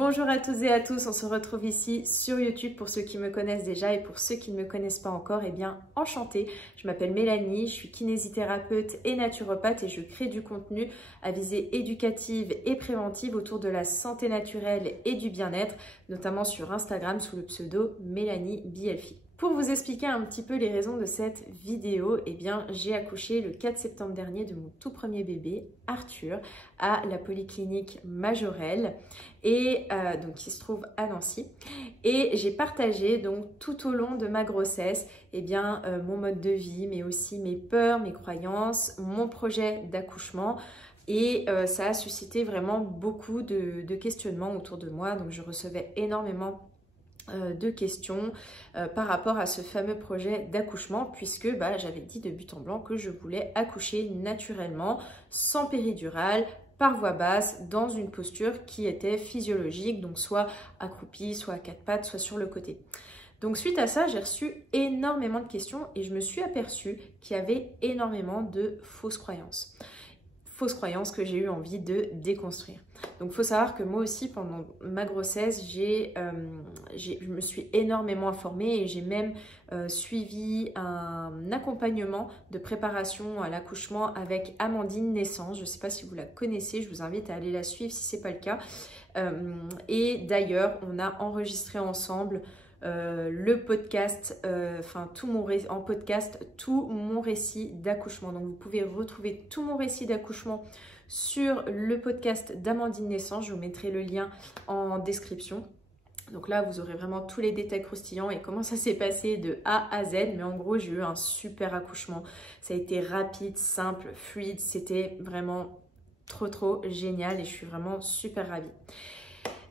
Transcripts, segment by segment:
Bonjour à tous et à tous, on se retrouve ici sur YouTube pour ceux qui me connaissent déjà et pour ceux qui ne me connaissent pas encore, eh bien enchantée. Je m'appelle Mélanie, je suis kinésithérapeute et naturopathe et je crée du contenu à visée éducative et préventive autour de la santé naturelle et du bien-être, notamment sur Instagram sous le pseudo Mélanie BLFI. Pour vous expliquer un petit peu les raisons de cette vidéo, eh bien, j'ai accouché le 4 septembre dernier de mon tout premier bébé, Arthur, à la polyclinique Majorelle, et donc qui se trouve à Nancy. Et j'ai partagé donc tout au long de ma grossesse, eh bien, mon mode de vie, mais aussi mes peurs, mes croyances, mon projet d'accouchement. Et ça a suscité vraiment beaucoup de questionnements autour de moi. Donc je recevais énormément de questions par rapport à ce fameux projet d'accouchement, puisque j'avais dit de but en blanc que je voulais accoucher naturellement, sans péridurale, par voie basse, dans une posture qui était physiologique, donc soit accroupie, soit à quatre pattes, soit sur le côté. Donc suite à ça, j'ai reçu énormément de questions et je me suis aperçue qu'il y avait énormément de fausses croyances. Fausses croyances que j'ai eu envie de déconstruire. Donc il faut savoir que moi aussi pendant ma grossesse, je me suis énormément informée et j'ai même suivi un accompagnement de préparation à l'accouchement avec Amandine Naissance. Je ne sais pas si vous la connaissez, je vous invite à aller la suivre si ce n'est pas le cas. Et d'ailleurs, on a enregistré ensemble le podcast, en podcast, tout mon récit d'accouchement. Donc vous pouvez retrouver tout mon récit d'accouchement sur le podcast d'Amandine Naissance. Je vous mettrai le lien en description. Donc là, vous aurez vraiment tous les détails croustillants et comment ça s'est passé de A à Z. Mais en gros, j'ai eu un super accouchement. Ça a été rapide, simple, fluide. C'était vraiment trop génial et je suis vraiment super ravie.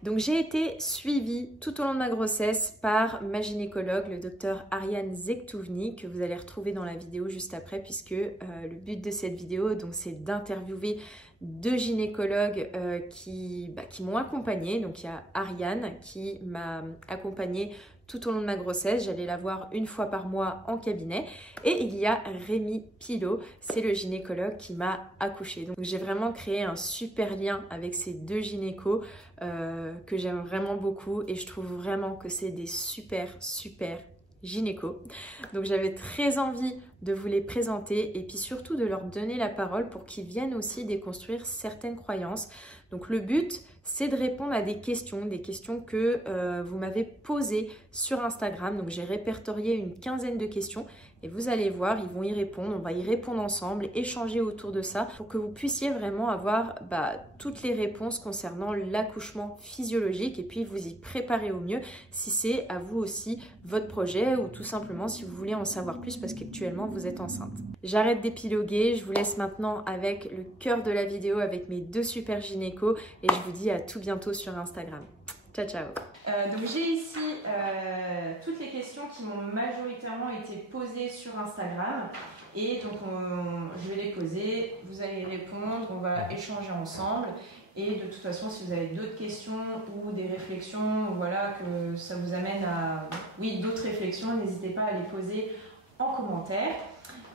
Donc j'ai été suivie tout au long de ma grossesse par ma gynécologue, le docteur Ariane Zektouvny, que vous allez retrouver dans la vidéo juste après, puisque le but de cette vidéo, c'est d'interviewer deux gynécologues qui m'ont accompagnée. Donc il y a Ariane qui m'a accompagnée tout au long de ma grossesse. J'allais la voir une fois par mois en cabinet. Et il y a Rémi Pilot, c'est le gynécologue qui m'a accouchée. Donc j'ai vraiment créé un super lien avec ces deux gynécos que j'aime vraiment beaucoup. Et je trouve vraiment que c'est des super gynécos. Donc j'avais très envie de vous les présenter et puis surtout de leur donner la parole pour qu'ils viennent aussi déconstruire certaines croyances. Donc le but, c'est de répondre à des questions que vous m'avez posées sur Instagram. Donc j'ai répertorié une quinzaine de questions et vous allez voir, ils vont y répondre. On va y répondre ensemble, échanger autour de ça pour que vous puissiez vraiment avoir toutes les réponses concernant l'accouchement physiologique et puis vous y préparer au mieux si c'est à vous aussi votre projet ou tout simplement si vous voulez en savoir plus parce qu'actuellement vous êtes enceinte. J'arrête d'épiloguer, je vous laisse maintenant avec le cœur de la vidéo avec mes deux super gynécos et je vous dis à tout bientôt sur Instagram. Ciao. Donc j'ai ici toutes les questions qui m'ont majoritairement été posées sur Instagram et donc je vais les poser, vous allez y répondre, on va échanger ensemble et de toute façon si vous avez d'autres questions ou des réflexions, voilà, que ça vous amène à d'autres réflexions, n'hésitez pas à les poser en commentaire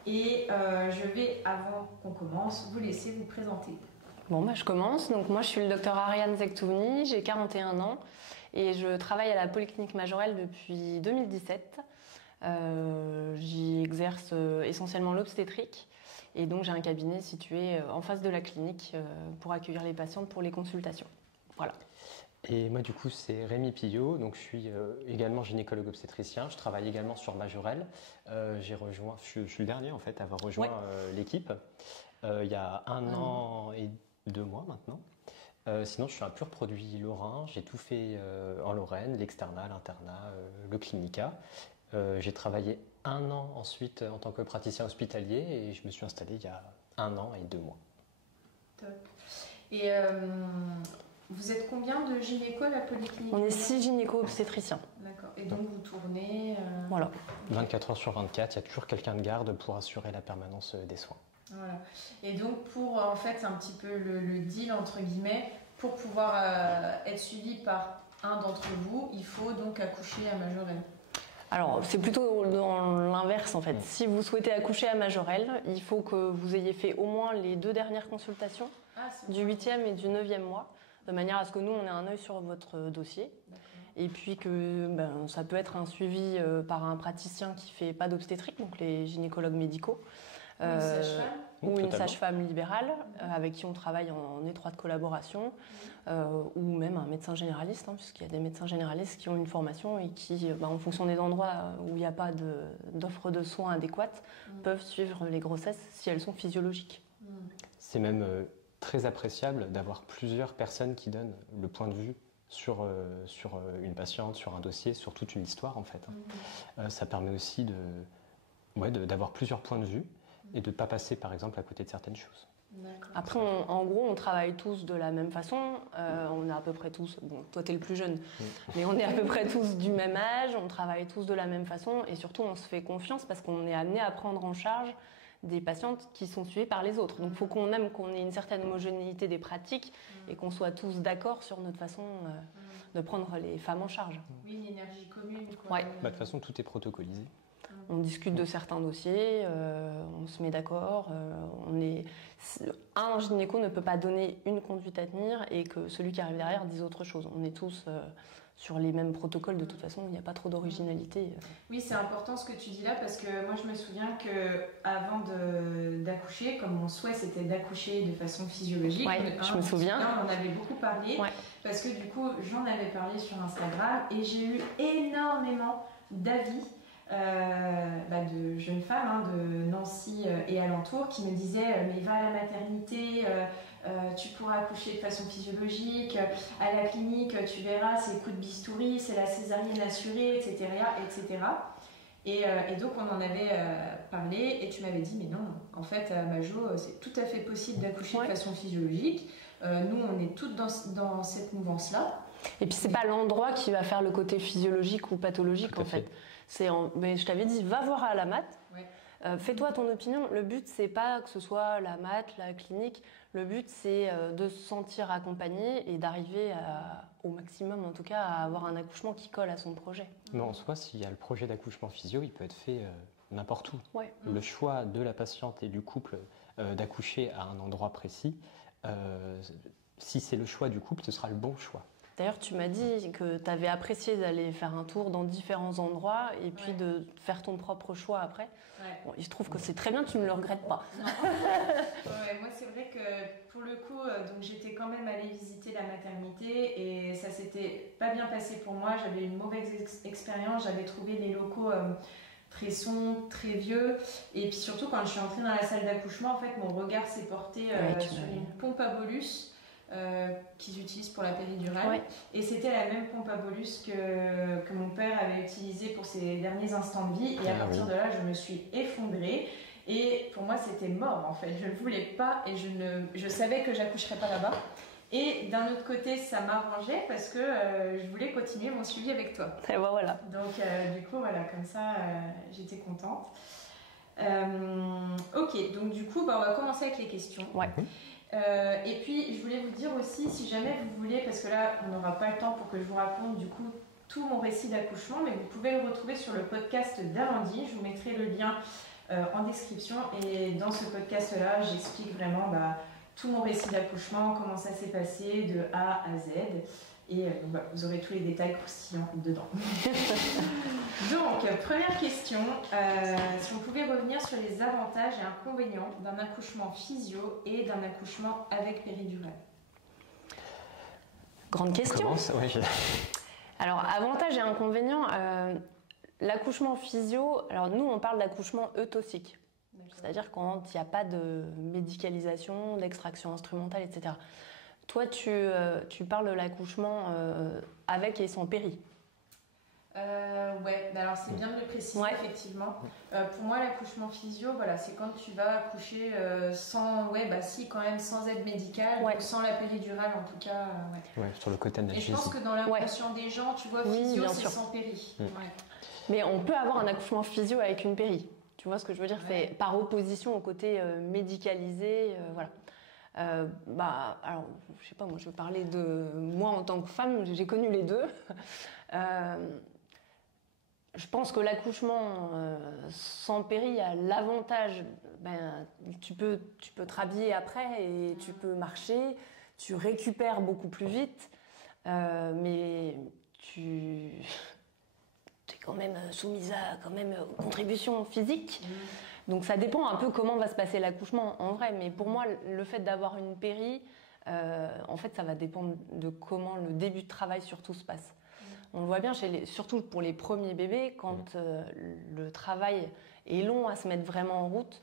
et je vais avant qu'on commence vous laisser vous présenter. Bon, je commence. Donc moi, je suis le docteur Ariane Zektouvny, j'ai 41 ans et je travaille à la polyclinique Majorelle depuis 2017. J'y exerce essentiellement l'obstétrique et donc j'ai un cabinet situé en face de la clinique pour accueillir les patientes pour les consultations. Voilà. Et moi, du coup, c'est Rémi Pilot, donc je suis également gynécologue obstétricien. Je travaille également sur Majorelle. Je suis le dernier en fait à avoir rejoint l'équipe il y a un an et 2 mois maintenant. Sinon, je suis un pur produit lorrain. J'ai tout fait en Lorraine, l'externat, l'internat, le clinica. J'ai travaillé 1 an ensuite en tant que praticien hospitalier et je me suis installé il y a 1 an et 2 mois. Top. Et vous êtes combien de gynéco à la polyclinique? On est 6 gynéco-obstétriciens. D'accord. Et donc vous tournez Voilà. 24 heures sur 24, il y a toujours quelqu'un de garde pour assurer la permanence des soins. Voilà. Et donc pour en fait un petit peu le deal entre guillemets, pour pouvoir être suivi par un d'entre vous, il faut donc accoucher à Majorelle. Alors c'est plutôt dans l'inverse en fait. Si vous souhaitez accoucher à Majorelle, il faut que vous ayez fait au moins les 2 dernières consultations du 8e et du 9e mois. de manière à ce que nous, on ait un œil sur votre dossier. Et puis que ça peut être un suivi par un praticien qui ne fait pas d'obstétrique, donc les gynécologues médicaux. Ou une sage-femme libérale avec qui on travaille en étroite collaboration, ou même un médecin généraliste, puisqu'il y a des médecins généralistes qui ont une formation et qui, en fonction des endroits où il n'y a pas d'offre de soins adéquate, peuvent suivre les grossesses si elles sont physiologiques. C'est même très appréciable d'avoir plusieurs personnes qui donnent le point de vue sur une patiente, sur un dossier, sur toute une histoire en fait. Ça permet aussi d'avoir plusieurs points de vue et de ne pas passer par exemple à côté de certaines choses. Après, en gros, on travaille tous de la même façon. On est à peu près tous, bon, toi t'es le plus jeune, mais on est à peu près tous du même âge, on travaille tous de la même façon et surtout on se fait confiance parce qu'on est amené à prendre en charge des patientes qui sont suivies par les autres. Donc il faut qu'on ait une certaine homogénéité des pratiques et qu'on soit tous d'accord sur notre façon de prendre les femmes en charge. Oui, une énergie commune. Quoi. Ouais. De toute façon, tout est protocolisé. On discute de certains dossiers, on se met d'accord. Un gynéco ne peut pas donner une conduite à tenir et que celui qui arrive derrière dise autre chose. On est tous sur les mêmes protocoles, de toute façon, il n'y a pas trop d'originalité. Oui, c'est important ce que tu dis là parce que moi je me souviens qu'avant d'accoucher, comme mon souhait c'était d'accoucher de façon physiologique, je me souviens. On en avait beaucoup parlé parce que du coup j'en avais parlé sur Instagram et j'ai eu énormément d'avis de jeunes femmes de Nancy et alentour qui me disaient mais va à la maternité, tu pourras accoucher de façon physiologique, à la clinique tu verras c'est coup de bistouri, c'est la césarienne assurée, etc. etc. Et donc on en avait parlé et tu m'avais dit mais non, en fait à Majo c'est tout à fait possible d'accoucher de façon physiologique, nous on est toutes dans cette mouvance là. Et puis c'est pas l'endroit qui va faire le côté physiologique ou pathologique en fait. Mais je t'avais dit, va voir à la mat, fais-toi ton opinion. Le but, c'est pas que ce soit la mat, la clinique. Le but, c'est de se sentir accompagné et d'arriver au maximum, en tout cas, à avoir un accouchement qui colle à son projet. Mais en soi, s'il y a le projet d'accouchement physio, il peut être fait n'importe où. Ouais. Le choix de la patiente et du couple d'accoucher à un endroit précis, si c'est le choix du couple, ce sera le bon choix. D'ailleurs, tu m'as dit que tu avais apprécié d'aller faire un tour dans différents endroits et puis de faire ton propre choix après. Bon, il se trouve que c'est très bien, tu ne le regrettes pas. Moi, c'est vrai que pour le coup, donc j'étais quand même allée visiter la maternité et ça s'était pas bien passé pour moi. J'avais une mauvaise expérience, j'avais trouvé les locaux très sombres, très vieux. Et puis surtout, quand je suis entrée dans la salle d'accouchement, en fait, mon regard s'est porté sur une pompe à bolus. Qu'ils utilisent pour la péridurale et c'était la même pompe à bolus que mon père avait utilisée pour ses derniers instants de vie et à partir de là je me suis effondrée et pour moi c'était mort en fait, je ne voulais pas et je savais que j'accoucherais pas là-bas et d'un autre côté ça m'arrangeait parce que je voulais continuer mon suivi avec toi et voilà. Donc du coup voilà comme ça j'étais contente. Ok, donc du coup on va commencer avec les questions. Et puis je voulais vous dire aussi, si jamais vous voulez, parce que là on n'aura pas le temps pour que je vous raconte du coup tout mon récit d'accouchement, mais vous pouvez le retrouver sur le podcast d'Amandine, je vous mettrai le lien en description et dans ce podcast là j'explique vraiment tout mon récit d'accouchement, comment ça s'est passé de A à Z et vous aurez tous les détails croustillants dedans. Donc, première question, si on pouvait revenir sur les avantages et inconvénients d'un accouchement physio et d'un accouchement avec péridurale. Grande question. Alors, avantages et inconvénients, l'accouchement physio, alors nous on parle d'accouchement eutocique, c'est-à-dire quand il n'y a pas de médicalisation, d'extraction instrumentale, etc. Toi, tu parles de l'accouchement avec et sans péri. Alors c'est bien de le préciser effectivement. Pour moi, l'accouchement physio, c'est quand tu vas accoucher sans aide médicale, ou sans la péridurale en tout cas. Sur le côté analgésique. Et je pense que dans l'inconscient des gens, tu vois, physio c'est sans péri. Mais on peut avoir un accouchement physio avec une péri. Tu vois ce que je veux dire? C'est par opposition au côté médicalisé, voilà. Alors, je sais pas, moi je veux parler de moi en tant que femme, j'ai connu les deux. Je pense que l'accouchement sans péri a l'avantage, tu peux te rhabiller après et tu peux marcher, tu récupères beaucoup plus vite, mais tu es quand même soumise à contribution physique. Donc ça dépend un peu comment va se passer l'accouchement en vrai, mais pour moi le fait d'avoir une péri, en fait ça va dépendre de comment le début de travail surtout se passe. On le voit bien surtout pour les premiers bébés, quand le travail est long à se mettre vraiment en route,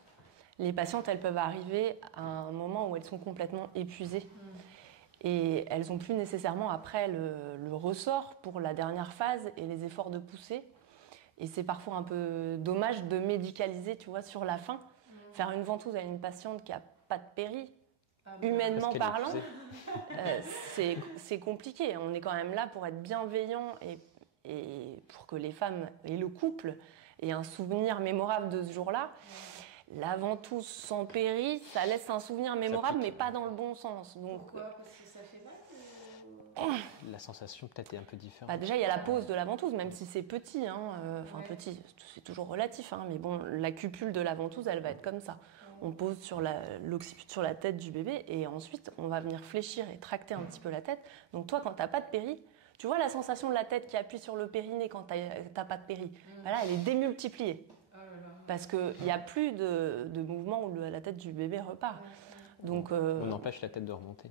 les patientes elles peuvent arriver à un moment où elles sont complètement épuisées. Et elles n'ont plus nécessairement après le ressort pour la dernière phase et les efforts de poussée. Et c'est parfois un peu dommage de médicaliser, tu vois, sur la fin. Faire une ventouse à une patiente qui n'a pas de péri, humainement parlant, c'est compliqué. On est quand même là pour être bienveillant et pour que les femmes et le couple aient un souvenir mémorable de ce jour-là. La ventouse sans péri, ça laisse un souvenir mémorable, mais pas dans le bon sens. Donc, pourquoi? Parce que ça fait mal? La sensation peut-être est un peu différente. Bah déjà, il y a la pose de la ventouse, même si c'est petit. Enfin, petit, c'est toujours relatif. Mais bon, la cupule de la ventouse, elle va être comme ça. On pose sur l'occiput sur la tête du bébé et ensuite, on va venir fléchir et tracter un petit peu la tête. Donc toi, quand tu n'as pas de péri, tu vois la sensation de la tête qui appuie sur le périnée quand tu n'as pas de péri. Bah là, elle est démultipliée. Parce qu'il n'y a plus de mouvement où la tête du bébé repart. Donc, on empêche la tête de remonter.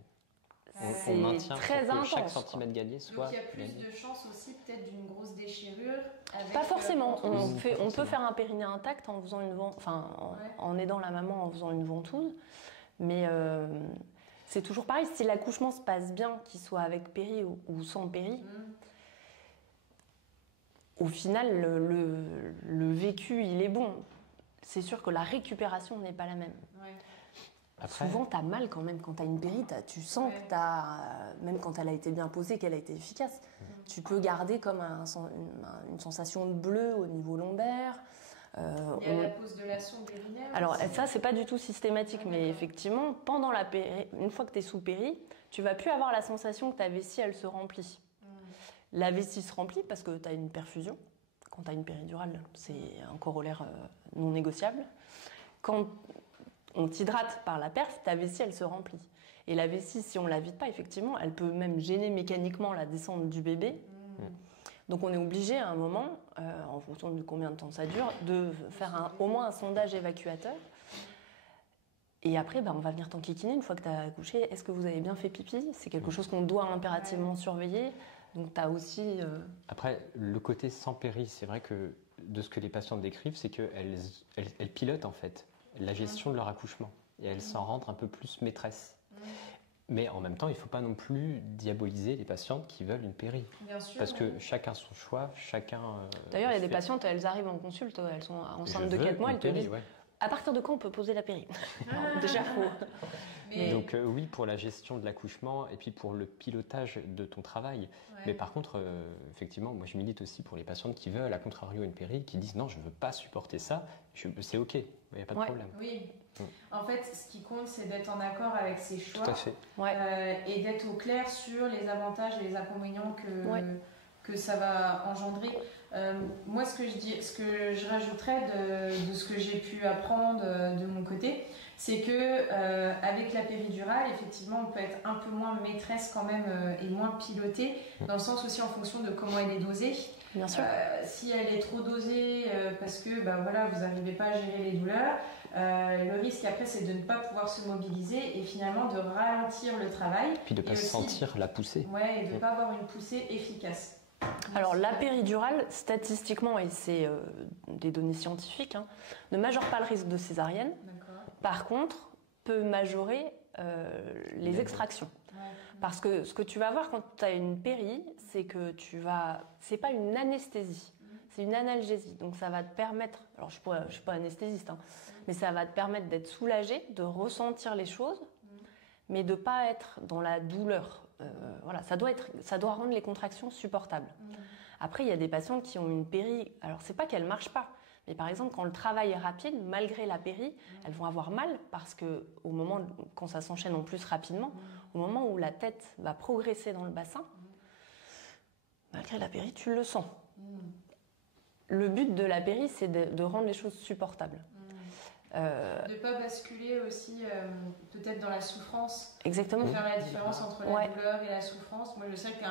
C'est très intense. Chaque centimètre gagné soit. Donc il y a plus de chances aussi peut-être d'une grosse déchirure. Pas forcément. On peut faire un périnée intact en faisant en aidant la maman en faisant une ventouse, mais c'est toujours pareil. Si l'accouchement se passe bien, qu'il soit avec péri ou sans péri, au final le vécu il est bon. C'est sûr que la récupération n'est pas la même. Après, souvent, tu as mal quand même. Quand tu as une péri, tu sens que tu as, même quand elle a été bien posée, qu'elle a été efficace, tu peux garder comme une sensation de bleu au niveau lombaire. Il y a la pose de la sonde urinaire. Alors, ça, c'est pas du tout systématique, mais effectivement, pendant la péri, une fois que tu es sous péri, tu vas plus avoir la sensation que ta vessie, elle se remplit. La vessie se remplit parce que tu as une perfusion. Quand tu as une péridurale, c'est un corollaire non négociable. Quand on t'hydrate par la perf, ta vessie, elle se remplit. Et la vessie, si on ne la vide pas, effectivement, elle peut même gêner mécaniquement la descente du bébé. Donc on est obligé à un moment, en fonction de combien de temps ça dure, de faire au moins un sondage évacuateur. Et après, on va venir t'enquiquiner une fois que tu as accouché. Est-ce que vous avez bien fait pipi? C'est quelque chose qu'on doit impérativement surveiller. Donc tu as aussi... Après, le côté sans péri, c'est vrai que de ce que les patientes décrivent, c'est qu'elles pilotent en fait la gestion de leur accouchement et elles s'en rendent un peu plus maîtresses. Mais en même temps, il ne faut pas non plus diaboliser les patientes qui veulent une péri. Bien sûr, parce que chacun son choix, chacun... D'ailleurs, il y a des patientes, elles arrivent en consulte, elles sont enceintes de 4 mois, elles te disent à partir de quand on peut poser la péri? Déjà, Donc oui, pour la gestion de l'accouchement et puis pour le pilotage de ton travail. Mais par contre, effectivement, moi je milite aussi pour les patientes qui veulent, à contrario, une péri, qui disent non, je ne veux pas supporter ça, c'est ok, il n'y a pas de problème. Oui. En fait, ce qui compte, c'est d'être en accord avec ses choix. Tout à fait. Et d'être au clair sur les avantages et les inconvénients que ça va engendrer. Moi, ce que je rajouterais de ce que j'ai pu apprendre de mon côté, c'est que avec la péridurale, effectivement, on peut être un peu moins maîtresse quand même et moins pilotée, dans le sens aussi en fonction de comment elle est dosée. Bien sûr. Si elle est trop dosée parce que vous n'arrivez pas à gérer les douleurs, le risque après c'est de ne pas pouvoir se mobiliser et finalement de ralentir le travail. Puis de ne pas sentir la poussée. Et de ne pas avoir une poussée efficace. Alors la péridurale, statistiquement, et c'est des données scientifiques, ne majore pas le risque de césarienne. Par contre, peut majorer les extractions. Parce que ce que tu vas voir quand tu as une péri, c'est que c'est pas une anesthésie, c'est une analgésie. Donc ça va te permettre, alors je suis pas anesthésiste, mais ça va te permettre d'être soulagé, de ressentir les choses, mais de pas être dans la douleur. Ça doit rendre les contractions supportables. Après, il y a des patients qui ont une péri, alors c'est pas qu'elle marche pas, mais par exemple, quand le travail est rapide, malgré la péri, elles vont avoir mal parce que quand ça s'enchaîne en plus rapidement, au moment où la tête va progresser dans le bassin, malgré la péri, tu le sens. Le but de la péri, c'est de rendre les choses supportables. De ne pas basculer aussi peut-être dans la souffrance. Exactement. De faire la différence entre la douleur et la souffrance. Moi, je sais que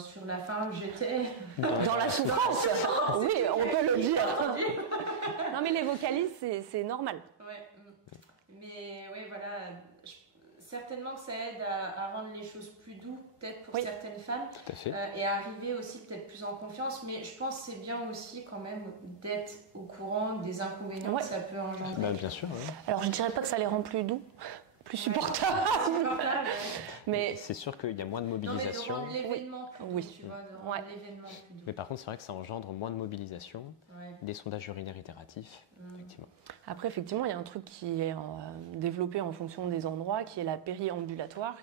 sur la fin, j'étais... Dans la souffrance. Oui, on peut le dire. Non, mais les vocalises, c'est normal. Ouais. Mais oui, voilà... Certainement que ça aide à rendre les choses plus douces, peut-être pour certaines femmes, tout à fait. Et à arriver aussi peut-être plus en confiance. Mais je pense que c'est bien aussi quand même d'être au courant des inconvénients que ça peut engendrer. Bah, bien sûr. Ouais. Alors je dirais pas que ça les rend plus doux, plus supportables. Mais c'est sûr qu'il y a moins de mobilisation. Non, mais de rendre l'événement plus doux, tu vois, de rendre l'événement plus doux. Mais par contre, c'est vrai que ça engendre moins de mobilisation, des sondages urinaires itératifs, effectivement. Après, effectivement, il y a un truc qui est développé en fonction des endroits, qui est la périambulatoire.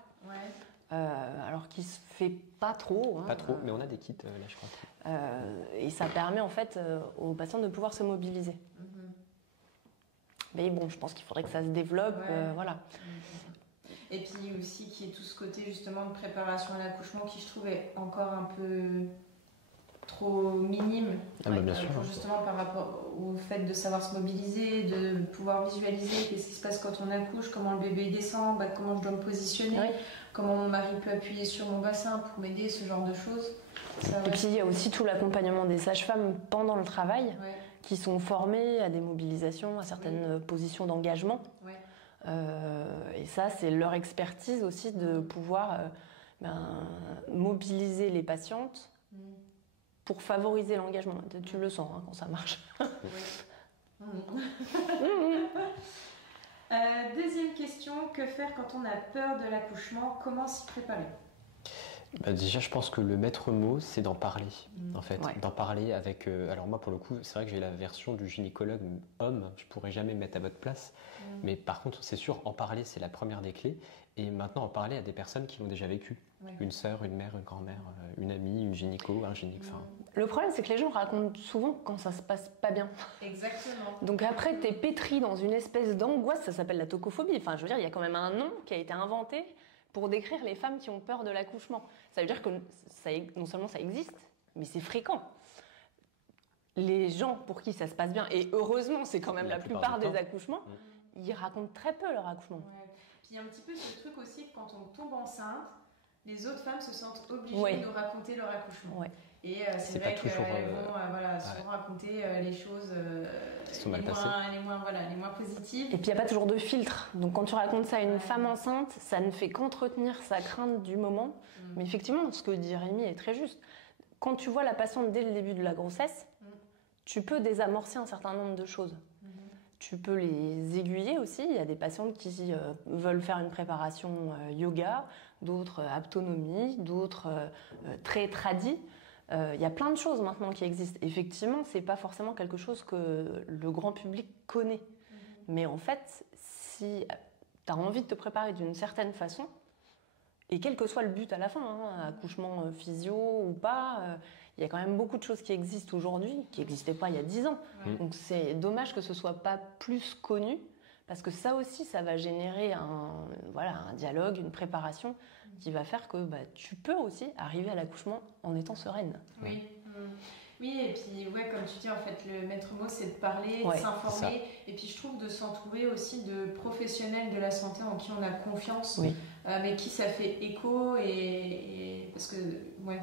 Alors qui se fait pas trop. Pas trop, mais on a des kits là, je crois. Et ça permet en fait aux patients de pouvoir se mobiliser. Mais bon, je pense qu'il faudrait que ça se développe, voilà. Et puis aussi qu'il y ait tout ce côté justement de préparation à l'accouchement qui je trouve est encore un peu trop minime bien sûr, justement par rapport au fait de savoir se mobiliser, de pouvoir visualiser qu'est-ce qui se passe quand on accouche, comment le bébé descend, comment je dois me positionner, comment mon mari peut appuyer sur mon bassin pour m'aider, ce genre de choses. Et puis il y a aussi tout l'accompagnement des sages-femmes pendant le travail qui sont formées à des mobilisations, à certaines positions d'engagement. Et ça, c'est leur expertise aussi de pouvoir mobiliser les patientes pour favoriser l'engagement. Tu le sens quand ça marche. Deuxième question, que faire quand on a peur de l'accouchement? Comment s'y préparer? Déjà, je pense que le maître mot, c'est d'en parler, en fait. D'en parler avec... alors moi, pour le coup, c'est vrai que j'ai la version du gynécologue homme, je pourrais jamais me mettre à votre place. Mais par contre, c'est sûr, en parler, c'est la première des clés. Et maintenant, en parler à des personnes qui l'ont déjà vécu. Une sœur, une mère, une grand-mère, une amie, une gynéco, un gynéco. Le problème, c'est que les gens racontent souvent quand ça se passe pas bien. Exactement. Donc après, t'es pétri dans une espèce d'angoisse, ça s'appelle la tocophobie. Enfin, je veux dire, il y a quand même un nom qui a été inventé pour décrire les femmes qui ont peur de l'accouchement. Ça veut dire que non seulement ça existe, mais c'est fréquent. Les gens pour qui ça se passe bien, et heureusement, c'est quand même la plupart des accouchements, ils racontent très peu leur accouchement. Puis il y a un petit peu ce truc aussi que quand on tombe enceinte, les autres femmes se sentent obligées de raconter leur accouchement. Et c'est vrai qu'elles vont souvent raconter les choses les moins positives. Et puis il n'y a pas toujours de filtre. Donc quand tu racontes ça à une femme enceinte, ça ne fait qu'entretenir sa crainte du moment. Mais effectivement, ce que dit Rémi est très juste. Quand tu vois la patiente dès le début de la grossesse, tu peux désamorcer un certain nombre de choses. Tu peux les aiguiller aussi. Il y a des patientes qui veulent faire une préparation yoga, d'autres aptonomie, d'autres très tradis. Il y a plein de choses maintenant qui existent. Effectivement, c'est pas forcément quelque chose que le grand public connaît. Mais en fait, si tu as envie de te préparer d'une certaine façon, et quel que soit le but à la fin, accouchement physio ou pas, il y a quand même beaucoup de choses qui existent aujourd'hui, qui n'existaient pas il y a 10 ans. Donc c'est dommage que ce ne soit pas plus connu, parce que ça aussi, ça va générer un dialogue, une préparation qui va faire que tu peux aussi arriver à l'accouchement en étant sereine. Oui, et puis comme tu dis, en fait, le maître mot, c'est de parler, de s'informer, et puis je trouve de s'entourer aussi de professionnels de la santé en qui on a confiance, avec qui ça fait écho, et parce que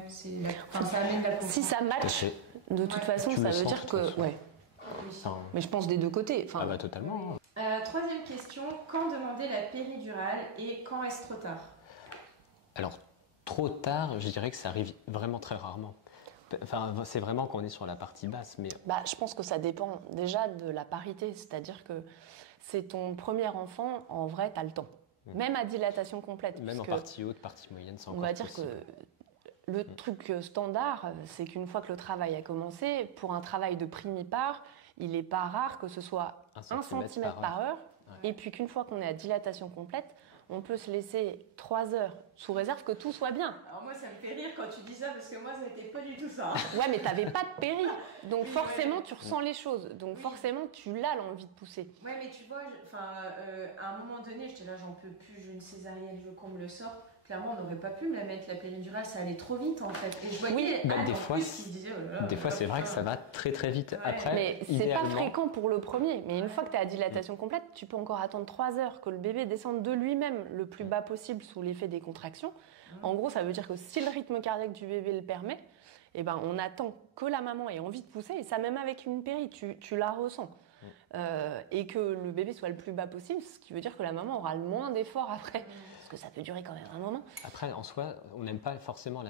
ça amène de la confiance. Si ça match, de toute façon, ça veut dire que... Mais je pense des deux côtés. Totalement. Troisième question, quand demander la péridurale et quand est-ce trop tard? Alors, trop tard, je dirais que ça arrive vraiment très rarement. Enfin, c'est vraiment quand on est sur la partie basse. Mais... je pense que ça dépend déjà de la parité. C'est-à-dire que c'est ton premier enfant, en vrai, tu as le temps. Même à dilatation complète. Même en partie haute, partie moyenne, c'est encore on va dire possible. Que le truc standard, c'est qu'une fois que le travail a commencé, pour un travail de primipare, il n'est pas rare que ce soit 1 cm par heure. Et puis qu'une fois qu'on est à dilatation complète, on peut se laisser 3 heures, sous réserve que tout soit bien. Alors moi, ça me fait rire quand tu dis ça, parce que moi, ça n'était pas du tout ça. Ouais, mais t'avais pas de péri. Donc forcément, tu ressens les choses. Donc forcément, tu l'as l'envie de pousser. Ouais, mais tu vois, à un moment donné, j'étais là, j'en peux plus, j'ai une césarienne, je veux qu'on me le sorte. clairement, on n'aurait pas pu me la mettre, la péridurale, ça allait trop vite en fait. Et je voyais des fois, c'est vrai que ça va très très vite. Ouais. Après, mais c'est pas fréquent pour le premier. Mais une fois que tu as la dilatation complète, tu peux encore attendre 3 heures que le bébé descende de lui-même le plus bas possible sous l'effet des contractions. En gros, ça veut dire que si le rythme cardiaque du bébé le permet, eh ben, on attend que la maman ait envie de pousser. Et ça, même avec une péri, tu la ressens. Et que le bébé soit le plus bas possible, ce qui veut dire que la maman aura le moins d'efforts après. Parce que ça peut durer quand même un moment. Après, en soi, on n'aime pas forcément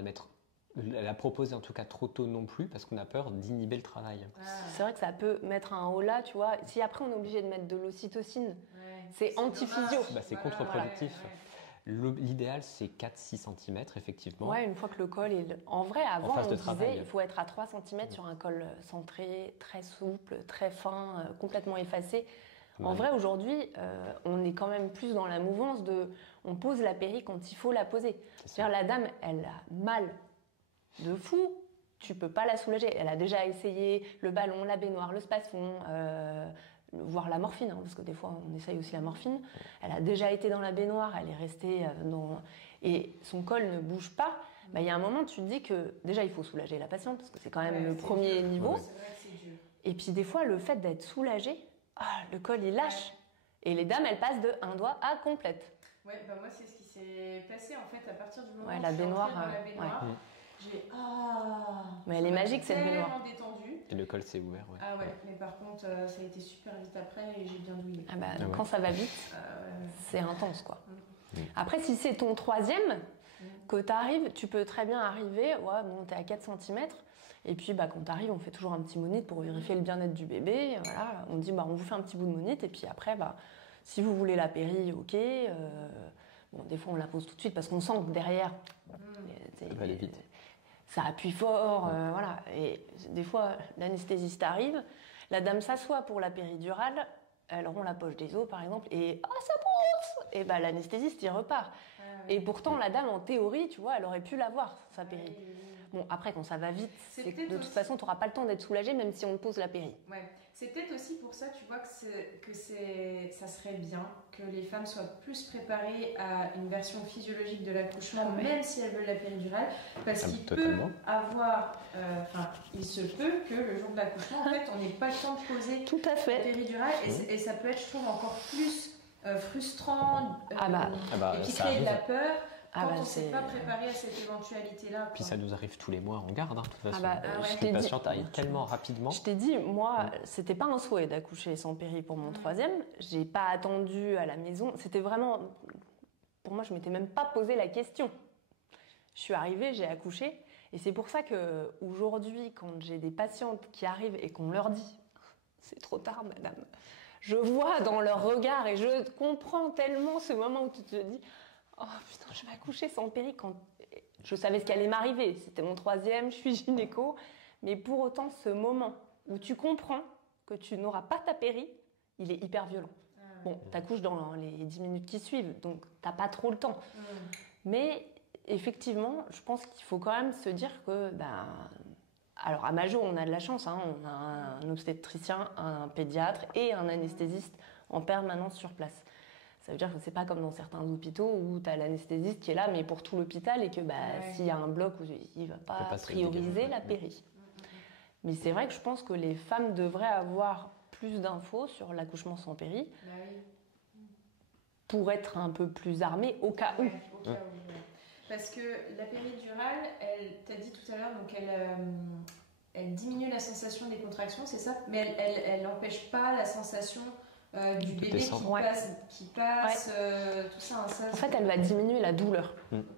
la proposer en tout cas trop tôt non plus, parce qu'on a peur d'inhiber le travail. C'est vrai que ça peut mettre un holà, tu vois. Si après on est obligé de mettre de l'ocytocine, c'est anti-physio. C'est contre-productif. L'idéal, c'est 4-6 cm, effectivement. Ouais, une fois que le col est... En vrai, avant, on disait il faut être à 3 cm sur un col centré, très souple, très fin, complètement effacé. En vrai, aujourd'hui, on est quand même plus dans la mouvance de... On pose la péri quand il faut la poser. C'est-à-dire, la dame, elle a mal de fou, tu peux pas la soulager. Elle a déjà essayé le ballon, la baignoire, le spasfon... voire la morphine, hein, parce que des fois on essaye aussi la morphine. Elle a déjà été dans la baignoire, elle est restée dans... Et son col ne bouge pas. Il y a un moment, tu te dis que déjà il faut soulager la patiente, parce que c'est quand même le premier niveau. C'est vrai que c'est dur. Et puis des fois, le fait d'être soulagé, le col il lâche. Et les dames, elles passent de un doigt à complète. Ouais, moi c'est ce qui s'est passé en fait à partir du moment Ouais, où la je suis baignoire, entrée dans la baignoire. J'ai mais elle est magique cette baignoire. Tellement détendue. Et le col s'est ouvert. Ouais. Ah ouais, mais par contre ça a été super vite après et j'ai bien douillé. Quand ça va vite, c'est intense quoi. Après, si c'est ton troisième, que tu arrives, tu peux très bien arriver, t'es à 4 cm, et puis quand tu arrives, on fait toujours un petit monite pour vérifier le bien-être du bébé, voilà. On dit on vous fait un petit bout de monite, et puis après, si vous voulez la péri, ok. Des fois on la pose tout de suite parce qu'on sent que derrière, ça va aller vite. Ça appuie fort, voilà. Et des fois, l'anesthésiste arrive, la dame s'assoit pour la péridurale, elle rompt la poche des os par exemple, et ça pousse. Et l'anesthésiste il repart. Et pourtant la dame en théorie, tu vois, elle aurait pu l'avoir sa péri. Bon, après quand ça va vite, c'est que de toute façon tu n'auras pas le temps d'être soulagée même si on te pose la péri. Ouais, c'est peut-être aussi pour ça, tu vois, ça serait bien que les femmes soient plus préparées à une version physiologique de l'accouchement, même si elles veulent la péridurale, parce qu'il peut avoir, il se peut que le jour de l'accouchement, en fait, on n'ait pas le temps de poser tout à fait. la péridurale, et ça peut être, je trouve, encore plus frustrant, et puis créer de la peur. Quand on ne s'est pas préparé à cette éventualité-là. Puis ça nous arrive tous les mois, on garde, de toute façon. Les patientes arrivent tellement rapidement. Je t'ai dit, moi, c'était pas un souhait d'accoucher sans péri pour mon troisième. J'ai pas attendu à la maison. C'était vraiment... Pour moi, je m'étais même pas posé la question. Je suis arrivée, j'ai accouché. Et c'est pour ça qu'aujourd'hui, quand j'ai des patientes qui arrivent et qu'on leur dit « C'est trop tard, madame », je vois dans leur regard et je comprends tellement ce moment où tu te dis... Oh putain, je vais accoucher sans péri quand je savais ce qui allait m'arriver. C'était mon troisième, je suis gynéco. Mais pour autant, ce moment où tu comprends que tu n'auras pas ta péri, il est hyper violent. Bon, t'accouches dans les 10 minutes qui suivent, donc t'as pas trop le temps. Mais effectivement, je pense qu'il faut quand même se dire que... alors à Majo, on a de la chance. On a un obstétricien, un pédiatre et un anesthésiste en permanence sur place. Ça veut dire que c'est pas comme dans certains hôpitaux où tu as l'anesthésiste qui est là, mais pour tout l'hôpital, et que s'il y a un bloc où il va pas prioriser la péri. Mais c'est vrai que je pense que les femmes devraient avoir plus d'infos sur l'accouchement sans péri pour être un peu plus armées au cas où. Parce que la péridurale, t'as dit tout à l'heure, donc elle diminue la sensation des contractions, c'est ça? Mais elle n'empêche pas la sensation... du bébé qui passe, tout ça. En fait, elle va diminuer la douleur.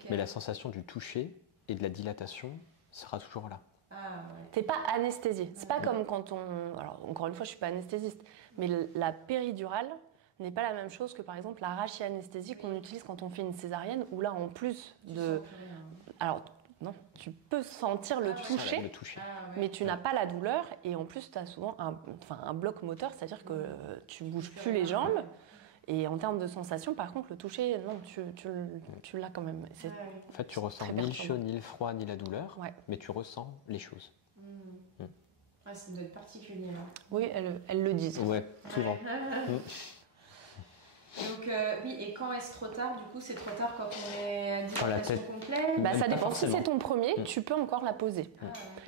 Mais la sensation du toucher et de la dilatation sera toujours là. T'es pas anesthésié. C'est pas comme quand on... Alors, encore une fois, je suis pas anesthésiste, mais la péridurale n'est pas la même chose que, par exemple, la rachianesthésie qu'on utilise quand on fait une césarienne, où là, en plus de... Alors, non, tu peux sentir le toucher, mais tu n'as pas la douleur, et en plus tu as souvent un bloc moteur, c'est-à-dire que tu bouges plus les jambes, et en termes de sensation, par contre, le toucher, non, tu l'as quand même. En fait, tu ressens ni le chaud, ni le froid, ni la douleur, mais tu ressens les choses. Ça doit être particulier. Oui, elles le disent. Ouais, souvent. Donc oui, et quand est-ce trop tard? Du coup, c'est trop tard quand on est à dilatation complète? Bah, ça dépend. Si c'est ton premier, tu peux encore la poser.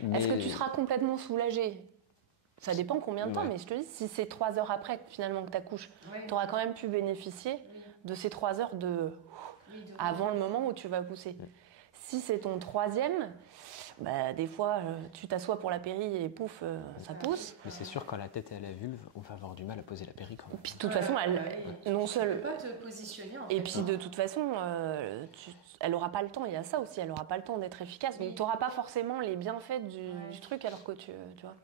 Mais... Est-ce que tu seras complètement soulagé? Ça dépend combien de temps, mais je te dis, si c'est 3 heures après finalement que tu accouches, tu auras quand même pu bénéficier de ces 3 heures avant le moment où tu vas pousser. Si c'est ton troisième, bah, des fois, tu t'assois pour la péri et pouf, ça pousse. Mais c'est sûr, quand la tête est à la vulve, on va avoir du mal à poser la péri quand même. Puis de toute façon, tu peux pas te positionner. Et puis de toute façon, elle n'aura pas le temps, il y a ça aussi, elle n'aura pas le temps d'être efficace. Donc tu n'auras pas forcément les bienfaits du truc alors que tu vois.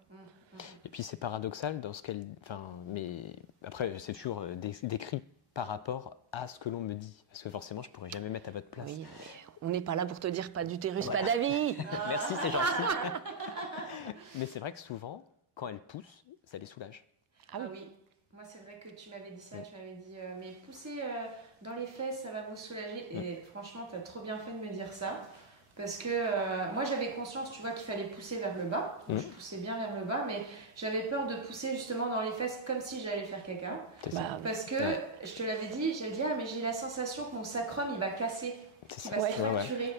Et puis c'est paradoxal dans ce qu'elle... Enfin, mais après, c'est toujours décrit par rapport à ce que l'on me dit. Parce que forcément, je ne pourrais jamais mettre à votre place. Oui, mais on n'est pas là pour te dire pas d'utérus, pas d'avis. Merci, c'est gentil. Mais c'est vrai que souvent, quand elle pousse, ça les soulage. Ah oui. Moi, c'est vrai que tu m'avais dit ça, tu m'avais dit mais pousser dans les fesses, ça va vous soulager. Et franchement, tu as trop bien fait de me dire ça. Parce que moi, j'avais conscience, tu vois, qu'il fallait pousser vers le bas. Donc, je poussais bien vers le bas, mais j'avais peur de pousser justement dans les fesses comme si j'allais faire caca. Parce que, je te l'avais dit, j'ai dit, mais j'ai la sensation que mon sacrum, il va casser. Il va se fracturer.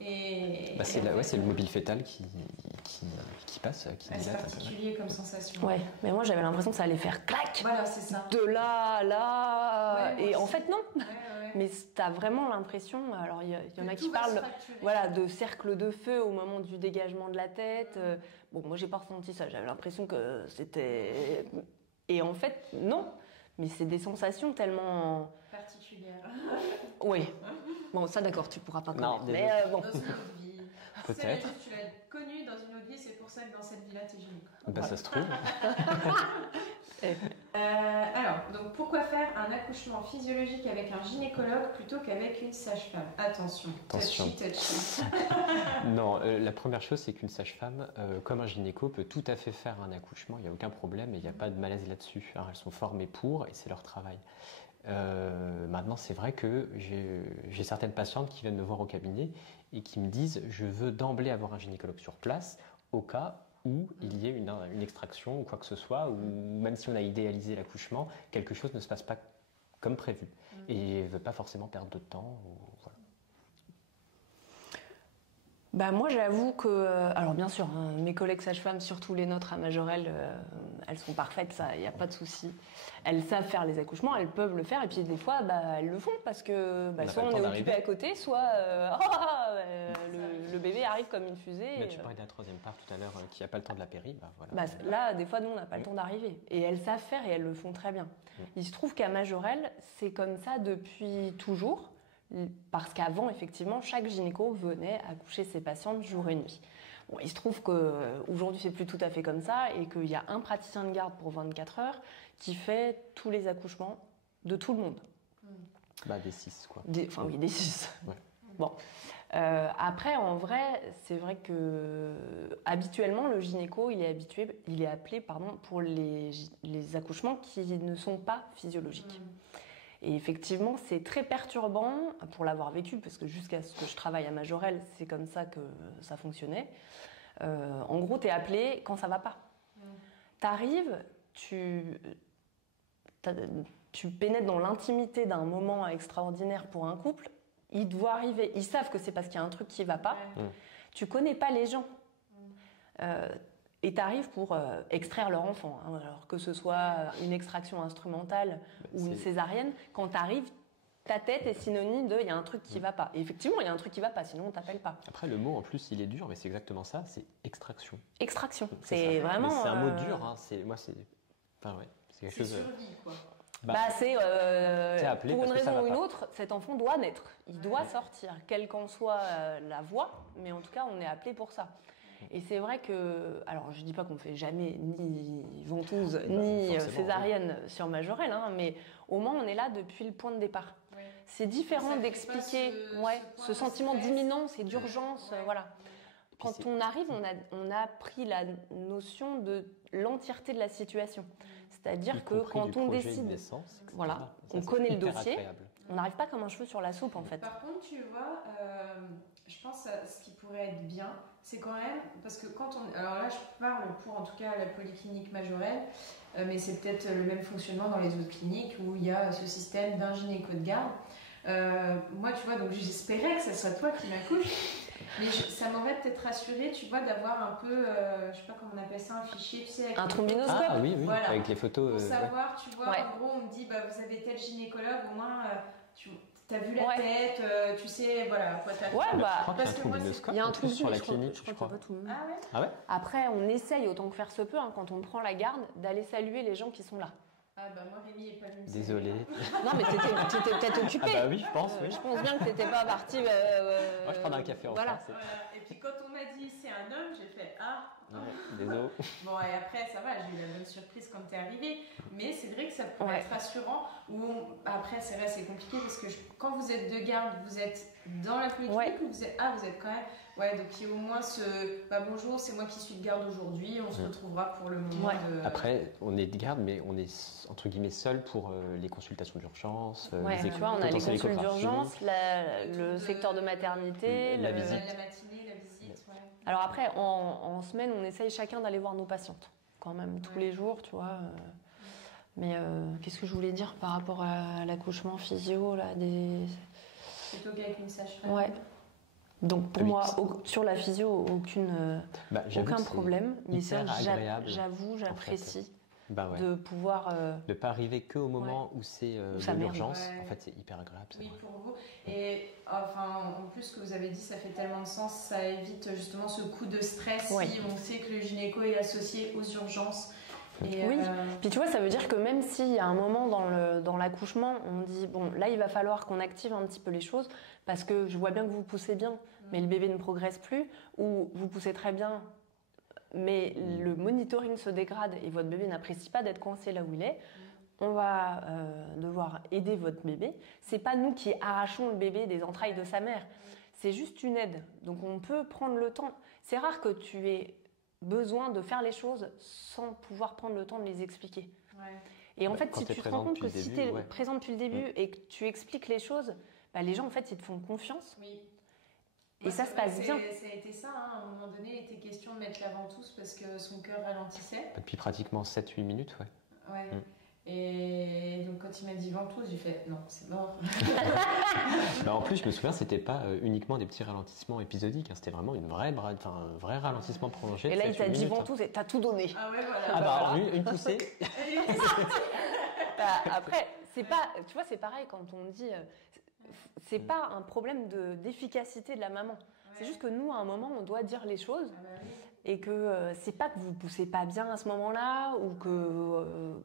Et c'est le mobile fœtal qui passe, qui dilate. C'est particulier comme sensation. Ouais, mais moi j'avais l'impression que ça allait faire clac. Voilà, c'est ça. De là à là. Et en fait, non. Mais t'as vraiment l'impression. Alors, il y en a qui parlent de cercle de feu au moment du dégagement de la tête. Bon, moi j'ai pas ressenti ça. J'avais l'impression que c'était. Et en fait, non. Mais c'est des sensations tellement particulières. Oui. Bon, ça d'accord, tu pourras pas connaître. Mais bon. Dans une autre vie. Peut-être. Tu l'as connu dans une autre vie, c'est pour ça que dans cette vie-là, t'es gynéco. Bah, ça se trouve. Alors, donc pourquoi faire un accouchement physiologique avec un gynécologue plutôt qu'avec une sage-femme? Attention. Touchy. Non, la première chose, c'est qu'une sage-femme, comme un gynéco, peut tout à fait faire un accouchement. Il n'y a aucun problème et il n'y a pas de malaise là-dessus. Alors, elles sont formées pour et c'est leur travail. Maintenant, c'est vrai que j'ai certaines patientes qui viennent me voir au cabinet et qui me disent « je veux d'emblée avoir un gynécologue sur place au cas où il y ait une extraction ou quoi que ce soit, ou même si on a idéalisé l'accouchement, quelque chose ne se passe pas comme prévu. Et ne veut pas forcément perdre de temps. Voilà. Bah moi j'avoue que, alors bien sûr, hein, mes collègues sages-femmes, surtout les nôtres à Majorelle, elles sont parfaites, ça, il n'y a pas de souci. Elles savent faire les accouchements, elles peuvent le faire, et puis des fois, elles le font parce que soit on est occupé à côté, soit le bébé arrive comme une fusée. Mais tu parlais d'un troisième part tout à l'heure qui n'a pas le temps de la péri, voilà. Là, des fois, nous, on n'a pas le temps d'arriver. Et elles savent faire et elles le font très bien. Il se trouve qu'à Majorelle, c'est comme ça depuis toujours. Parce qu'avant, effectivement, chaque gynéco venait accoucher ses patientes jour et nuit. Bon, il se trouve qu'aujourd'hui, c'est plus tout à fait comme ça et qu'il y a un praticien de garde pour 24 heures qui fait tous les accouchements de tout le monde. Des 6, quoi. Des 6. Ouais. Bon. Après, en vrai, c'est vrai que habituellement, le gynéco, il est appelé pour les accouchements qui ne sont pas physiologiques. Et effectivement, c'est très perturbant pour l'avoir vécu, parce que jusqu'à ce que je travaille à Majorelle, c'est comme ça que ça fonctionnait. En gros, tu es appelé quand ça va pas. Tu arrives, tu pénètres dans l'intimité d'un moment extraordinaire pour un couple. Ils te voient arriver, ils savent que c'est parce qu'il y a un truc qui va pas. Tu connais pas les gens. Et tu arrives pour extraire leur enfant. Hein. Alors que ce soit une extraction instrumentale ou une césarienne, quand tu arrives, ta tête est synonyme de « il y a un truc qui va pas ». Et effectivement, il y a un truc qui va pas, sinon on t'appelle pas. Après, le mot, en plus, il est dur, mais c'est exactement ça, c'est extraction. Extraction, c'est vraiment... Mais c'est un mot dur, hein. C'est quelque chose... C'est survie, quoi. Pour une raison ou une autre, cet enfant doit naître. Il doit sortir, quelle qu'en soit la voie, mais en tout cas, on est appelé pour ça. Et c'est vrai que, alors je dis pas qu'on fait jamais ni ventouse ni césarienne sur Majorelle, hein, mais au moins on est là depuis le point de départ. C'est différent d'expliquer ce sentiment d'imminence et d'urgence, voilà. Quand on arrive, on a pris la notion de l'entièreté de la situation. C'est-à-dire que quand on décide, on connaît le dossier, on n'arrive pas comme un cheveu sur la soupe en fait. Par contre, tu vois, je pense à ce qui pourrait être bien, c'est quand même, parce que quand on... Alors là, je parle pour, en tout cas, la polyclinique Majorelle, mais c'est peut-être le même fonctionnement dans les autres cliniques où il y a ce système d'un gynéco de garde. Moi, tu vois, donc j'espérais que ce soit toi qui m'accouche. Mais ça m'aurait peut-être rassurée, tu vois, d'avoir un peu, je sais pas comment on appelle ça, un fichier, tu sais, avec un trombinoscope. Ah oui, voilà. Avec les photos. Pour savoir, tu vois, en gros, on me dit, vous avez tel gynécologue, au moins, tu as vu la tête, tu sais, voilà, quoi t'as. Je crois qu'il y a un trombinoscope. Il y a un truc sur la clinique, je crois. Pas tout le monde. Ah ouais. Après, on essaye autant que faire se peut, quand on prend la garde, d'aller saluer les gens qui sont là. Ah moi Rémi est pas venu me Désolée. Non mais t'étais peut-être occupée. Ah bah oui, je pense. Oui. Je pense bien que t'étais pas partie. Moi je prends un café en voilà. Et puis quand on m'a dit c'est un homme, j'ai fait désolé. Bon et après ça va, j'ai eu la bonne surprise quand t'es arrivée. Mais c'est vrai que ça pourrait être rassurant. Après c'est vrai c'est compliqué parce que quand vous êtes de garde, vous êtes dans la polyclinique ou vous êtes quand même. Ouais, donc il y a au moins bonjour, c'est moi qui suis de garde aujourd'hui, on se retrouvera pour le moment de... Après, on est de garde, mais on est entre guillemets seul pour les consultations d'urgence, tu vois, on a les consultes d'urgence, le secteur de maternité, la visite. La matinée, la visite, Alors après, en semaine, on essaye chacun d'aller voir nos patientes, quand même, tous les jours, tu vois. Mais qu'est-ce que je voulais dire par rapport à l'accouchement physio, là, Plutôt qu'avec une sage-femme. Ouais. Donc pour moi, sur la physio, aucun problème. Mais j'avoue, j'apprécie de pouvoir... de ne pas arriver qu'au moment où c'est de l'urgence. En fait, c'est hyper agréable. Oui, pour vous. Et en plus, ce que vous avez dit, ça fait tellement de sens. Ça évite justement ce coup de stress si on sait que le gynéco est associé aux urgences. Et oui, puis tu vois, ça veut dire que même s'il y a un moment dans l'accouchement, on dit, bon, là, il va falloir qu'on active un petit peu les choses, parce que je vois bien que vous poussez bien, mais le bébé ne progresse plus, ou vous poussez très bien, mais le monitoring se dégrade et votre bébé n'apprécie pas d'être coincé là où il est, on va devoir aider votre bébé. C'est pas nous qui arrachons le bébé des entrailles de sa mère, c'est juste une aide. Donc on peut prendre le temps. C'est rare que tu aies besoin de faire les choses sans pouvoir prendre le temps de les expliquer. Et en fait, si tu te rends compte que si tu es présent depuis le début et que tu expliques les choses, les gens, en fait, ils te font confiance. Oui. Et ça se passe bien. Ça a été ça, à un moment donné, il était question de mettre la ventouse parce que son cœur ralentissait. Depuis pratiquement 7-8 minutes, Ouais. Et donc quand il m'a dit ventouse, j'ai fait non, c'est mort. En plus, je me souviens, c'était pas uniquement des petits ralentissements épisodiques, c'était vraiment un vrai ralentissement prolongé. Et là, il t'a dit ventouse et t'as tout donné. Ah ouais, voilà. Alors, une poussée. Après, c'est pas, tu vois, c'est pareil quand on dit, c'est pas un problème d'efficacité de la maman. C'est juste que nous, à un moment, on doit dire les choses et que c'est pas que vous poussez pas bien à ce moment-là ou que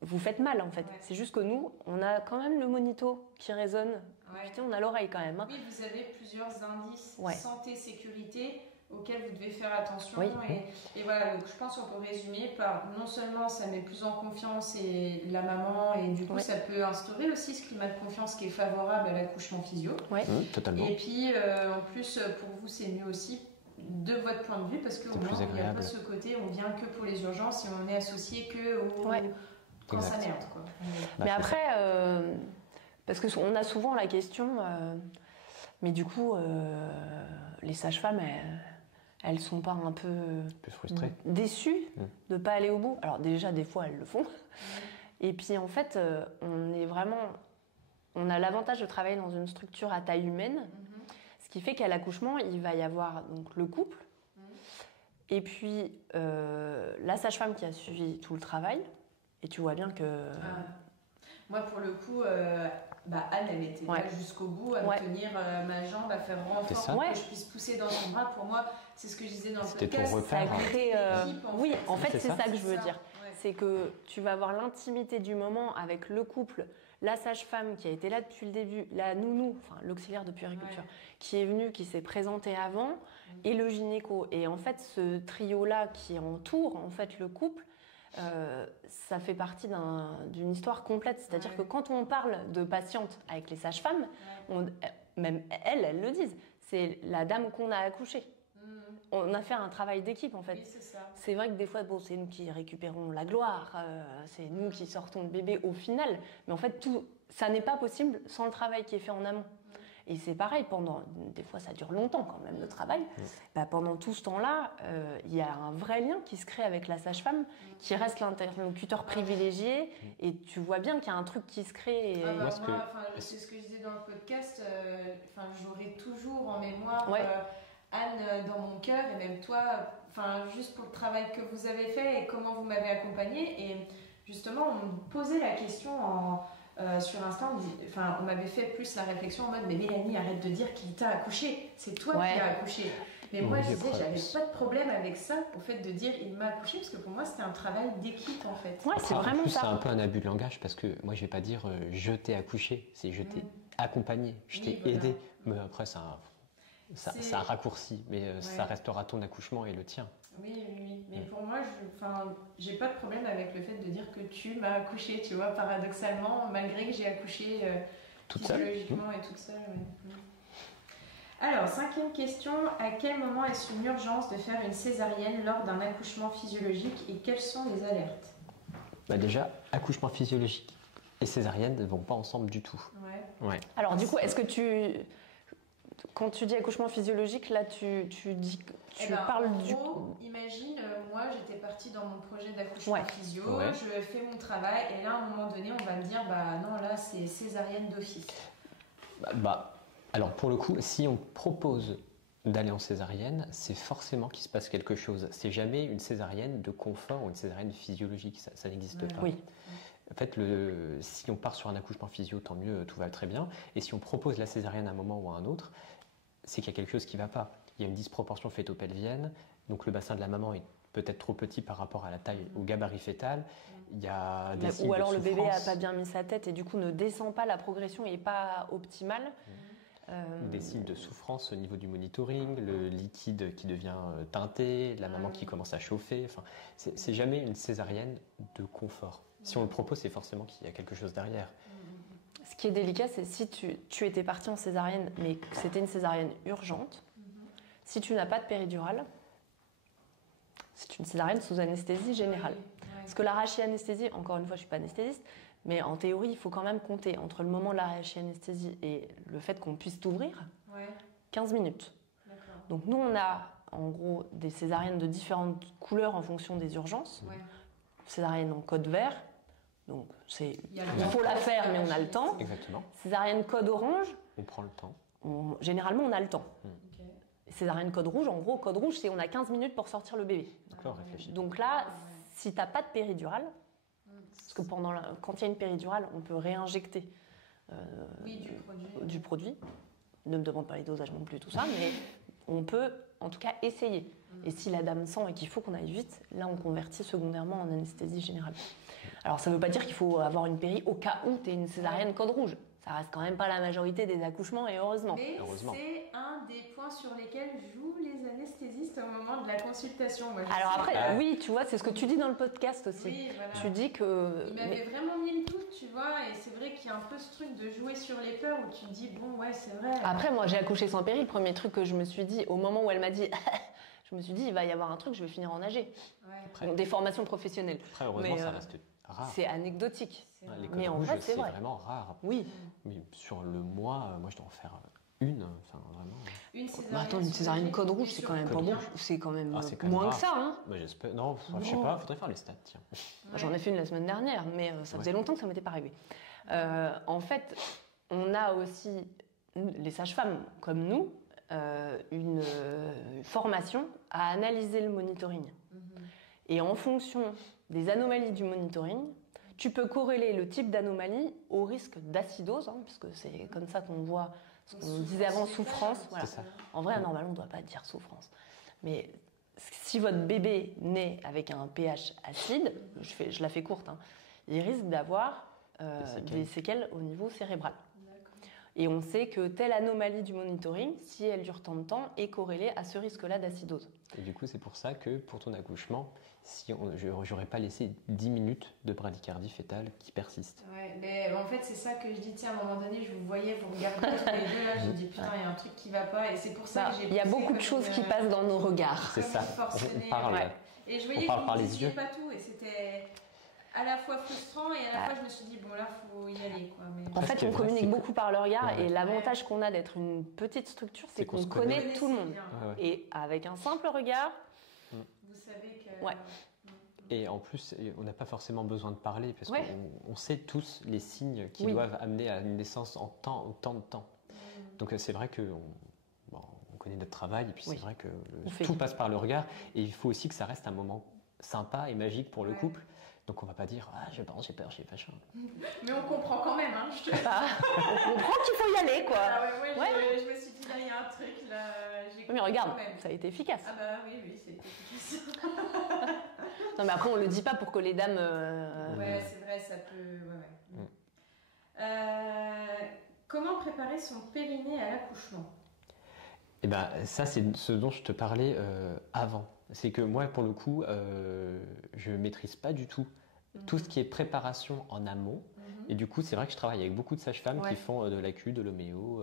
vous faites mal en fait. C'est juste que nous, on a quand même le monito qui résonne. Putain, on a l'oreille quand même. Oui, vous avez plusieurs indices santé, sécurité auxquels vous devez faire attention. Et voilà, donc je pense qu'on peut résumer par non seulement ça met plus en confiance la maman et du coup ça peut instaurer aussi ce climat de confiance qui est favorable à l'accouchement physio. Totalement. Et puis en plus pour vous c'est mieux aussi de votre point de vue parce qu'au moins il n'y a pas ce côté on vient que pour les urgences et on est associé que quand ça merde quoi. Mais après parce qu'on a souvent la question mais du coup les sages-femmes elles sont pas un peu frustrées, déçues de pas aller au bout. Alors déjà des fois elles le font. Et puis en fait on a l'avantage de travailler dans une structure à taille humaine. Ce qui fait qu'à l'accouchement, il va y avoir donc, le couple et puis la sage-femme qui a suivi tout le travail. Et tu vois bien que... Moi, pour le coup, Anne, elle était là jusqu'au bout à me tenir ma jambe, à faire renfort pour que je puisse pousser dans son bras. Pour moi, c'est ce que je disais dans le podcast. Ton repère. Ça crée, oui, en fait, c'est ça que je veux dire. C'est que tu vas avoir l'intimité du moment avec le couple, la sage-femme qui a été là depuis le début, la nounou, enfin l'auxiliaire de puériculture, qui est venue, qui s'est présentée avant, et le gynéco. Et en fait, ce trio-là qui entoure en fait le couple, ça fait partie d'une histoire complète. C'est-à-dire que quand on parle de patientes avec les sages-femmes, même elles le disent, c'est la dame qu'on a accouchée. On a fait un travail d'équipe en fait. Oui, c'est ça. C'est vrai que des fois, c'est nous qui récupérons la gloire, c'est nous qui sortons le bébé au final, mais en fait, ça n'est pas possible sans le travail qui est fait en amont. Et c'est pareil, des fois ça dure longtemps quand même le travail, pendant tout ce temps-là, il y a un vrai lien qui se crée avec la sage-femme, qui reste l'interlocuteur privilégié, et tu vois bien qu'il y a un truc qui se crée. C'est ce que je disais dans le podcast, j'aurai toujours en mémoire Anne dans mon cœur, et même toi, juste pour le travail que vous avez fait et comment vous m'avez accompagnée. Et justement, on me posait la question sur Insta, on m'avait fait plus la réflexion en mode mais Mélanie, arrête de dire qu'il t'a accouché, c'est toi qui as accouché. Mais moi je disais, j'avais pas de problème avec ça, au fait de dire il m'a accouché, parce que pour moi c'était un travail d'équipe en fait. Ouais, c'est vraiment ça. C'est un peu un abus de langage, parce que moi je vais pas dire je t'ai accouché, c'est je t'ai accompagné, je t'ai aidé. Mais après c'est un raccourci, mais ça restera ton accouchement et le tien. Oui. Mais pour moi, j'ai pas de problème avec le fait de dire que tu m'as accouché, tu vois, paradoxalement, malgré que j'ai accouché physiologiquement et toute seule. Alors, 5e question, à quel moment est-ce une urgence de faire une césarienne lors d'un accouchement physiologique et quelles sont les alertes? Déjà, accouchement physiologique et césarienne ne vont pas ensemble du tout. Ouais. Alors du coup, est-ce que quand tu dis accouchement physiologique, là tu parles du... Imagine, moi j'étais partie dans mon projet d'accouchement physio, je fais mon travail et là à un moment donné on va me dire non là c'est césarienne d'office. Alors pour le coup, si on propose d'aller en césarienne, c'est forcément qu'il se passe quelque chose. C'est jamais une césarienne de confort ou une césarienne physiologique, ça n'existe pas. Oui. En fait, si on part sur un accouchement physio, tant mieux, tout va très bien. Et si on propose la césarienne à un moment ou à un autre, c'est qu'il y a quelque chose qui ne va pas. Il y a une disproportion fœto-pelvienne, donc le bassin de la maman est peut-être trop petit par rapport à la taille, au gabarit fœtal. Il y a des signes ou alors de le bébé n'a pas bien mis sa tête et du coup ne descend pas, la progression n'est pas optimale. Des signes de souffrance au niveau du monitoring, le liquide qui devient teinté, la maman qui commence à chauffer. Enfin, c'est jamais une césarienne de confort. Si on le propose, c'est forcément qu'il y a quelque chose derrière. Ce qui est délicat, c'est si tu étais partie en césarienne, mais que c'était une césarienne urgente, si tu n'as pas de péridurale, c'est une césarienne sous anesthésie générale. Parce que l'arraché-anesthésie, encore une fois, je ne suis pas anesthésiste, mais en théorie, il faut quand même compter entre le moment de l'arraché-anesthésie et le fait qu'on puisse t'ouvrir, 15 minutes. Donc nous, on a en gros des césariennes de différentes couleurs en fonction des urgences. Césarienne en code vert, donc il faut la faire, mais on a le temps. Exactement. Césarienne code orange. On prend le temps. Généralement, on a le temps. Césarienne code rouge, en gros, code rouge, c'est on a 15 minutes pour sortir le bébé. Donc là, si tu n'as pas de péridurale, parce que quand il y a une péridurale, on peut réinjecter du produit. Ne me demande pas les dosages non plus, tout ça, mais on peut en tout cas essayer. Et si la dame sent et qu'il faut qu'on aille vite, là on convertit secondairement en anesthésie générale. Alors ça ne veut pas dire qu'il faut avoir une péri au cas où tu es une césarienne code rouge. Ça reste quand même pas la majorité des accouchements et heureusement. Mais c'est un des points sur lesquels jouent les anesthésistes au moment de la consultation. Moi, alors après, oui, tu vois, c'est ce que tu dis dans le podcast aussi. Oui, voilà. Tu dis que... Il m'avait vraiment mis le doute, tu vois, et c'est vrai qu'il y a un peu ce truc de jouer sur les peurs où tu te dis, bon, ouais, c'est vrai. Après, moi, j'ai accouché sans péri. Le premier truc que je me suis dit, au moment où elle m'a dit... je me suis dit, il va y avoir un truc, je vais finir en nager. Bon, des formations professionnelles. Après, heureusement, ça reste rare. C'est anecdotique. Les codes rouges, c'est vraiment rare. Oui. Mais sur le mois, moi, je dois en faire une. Enfin, vraiment. Une césarienne. Attends, une césarienne code rouge, c'est quand même pas bon. C'est quand même moins que ça. Hein. J'espère. Non, je sais pas, faudrait faire les stats, tiens. J'en ai fait une la semaine dernière, mais ça faisait longtemps que ça m'était pas arrivé. En fait, on a aussi, les sages-femmes comme nous, une formation à analyser le monitoring. Et en fonction des anomalies du monitoring, tu peux corréler le type d'anomalie au risque d'acidose, puisque c'est comme ça qu'on voit ce qu'on disait avant, souffrance. Voilà. En vrai, normalement, on ne doit pas dire souffrance. Mais si votre bébé naît avec un pH acide, je la fais courte, il risque d'avoir des séquelles au niveau cérébral. Et on sait que telle anomalie du monitoring, si elle dure tant de temps, est corrélée à ce risque-là d'acidose. Et du coup, c'est pour ça que pour ton accouchement, je n'aurais pas laissé 10 minutes de bradycardie fœtale qui persiste. Ouais, mais en fait, c'est ça que je dis. Tiens, à un moment donné, je vous voyais, vous regardez tous les deux là, je me dis putain, il y a un truc qui va pas. Et c'est pour ça que j'ai. Il y a beaucoup de choses qui passent dans nos regards. C'est ça. On parle. Et je voyais que vous ne disiez pas tout. Et c'était. à la fois frustrant et à la fois je me suis dit bon là faut y aller quoi. Mais... En fait on communique beaucoup par le regard et l'avantage qu'on a d'être une petite structure c'est qu'on connaît tout le monde. Et avec un simple regard, vous savez que... Et en plus, on n'a pas forcément besoin de parler parce qu'on sait tous les signes qui doivent amener à une naissance en tant de temps. Donc c'est vrai qu'on connaît notre travail et puis c'est vrai que tout passe par le regard et il faut aussi que ça reste un moment sympa et magique pour le couple. Donc on va pas dire j'ai peur, j'ai machin. Mais on comprend quand même, hein. On comprend qu'il faut y aller, quoi. Je me suis dit là il y a un truc là. Mais regarde, ça a été efficace. Ah bah oui, ça a été efficace. Non mais après on le dit pas pour que les dames. Ouais c'est vrai, ça peut. Comment préparer son périnée à l'accouchement? Eh ben ça c'est ce dont je te parlais avant. C'est que moi, pour le coup, je ne maîtrise pas du tout tout ce qui est préparation en amont. Et du coup, c'est vrai que je travaille avec beaucoup de sages-femmes qui font de l'acu, de l'homéo,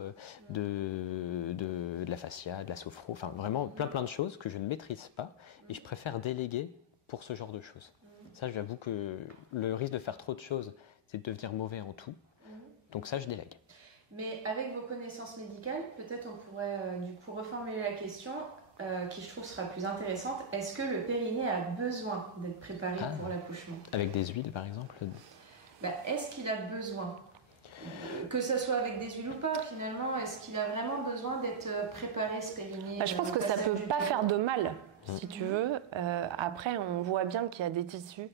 de la fascia, de la sophro, enfin vraiment plein de choses que je ne maîtrise pas. Et je préfère déléguer pour ce genre de choses. Ça, j'avoue que le risque de faire trop de choses, c'est de devenir mauvais en tout. Donc ça, je délègue. Mais avec vos connaissances médicales, peut-être on pourrait du coup reformuler la question. Qui je trouve sera plus intéressante. Est-ce que le périnée a besoin d'être préparé pour l'accouchement? Avec des huiles par exemple? Est-ce qu'il a besoin? Que ce soit avec des huiles ou pas, finalement, est-ce qu'il a vraiment besoin d'être préparé ce périnée? Je pense que ça peut pas faire de mal, si tu veux. Après, on voit bien qu'il y a des tissus.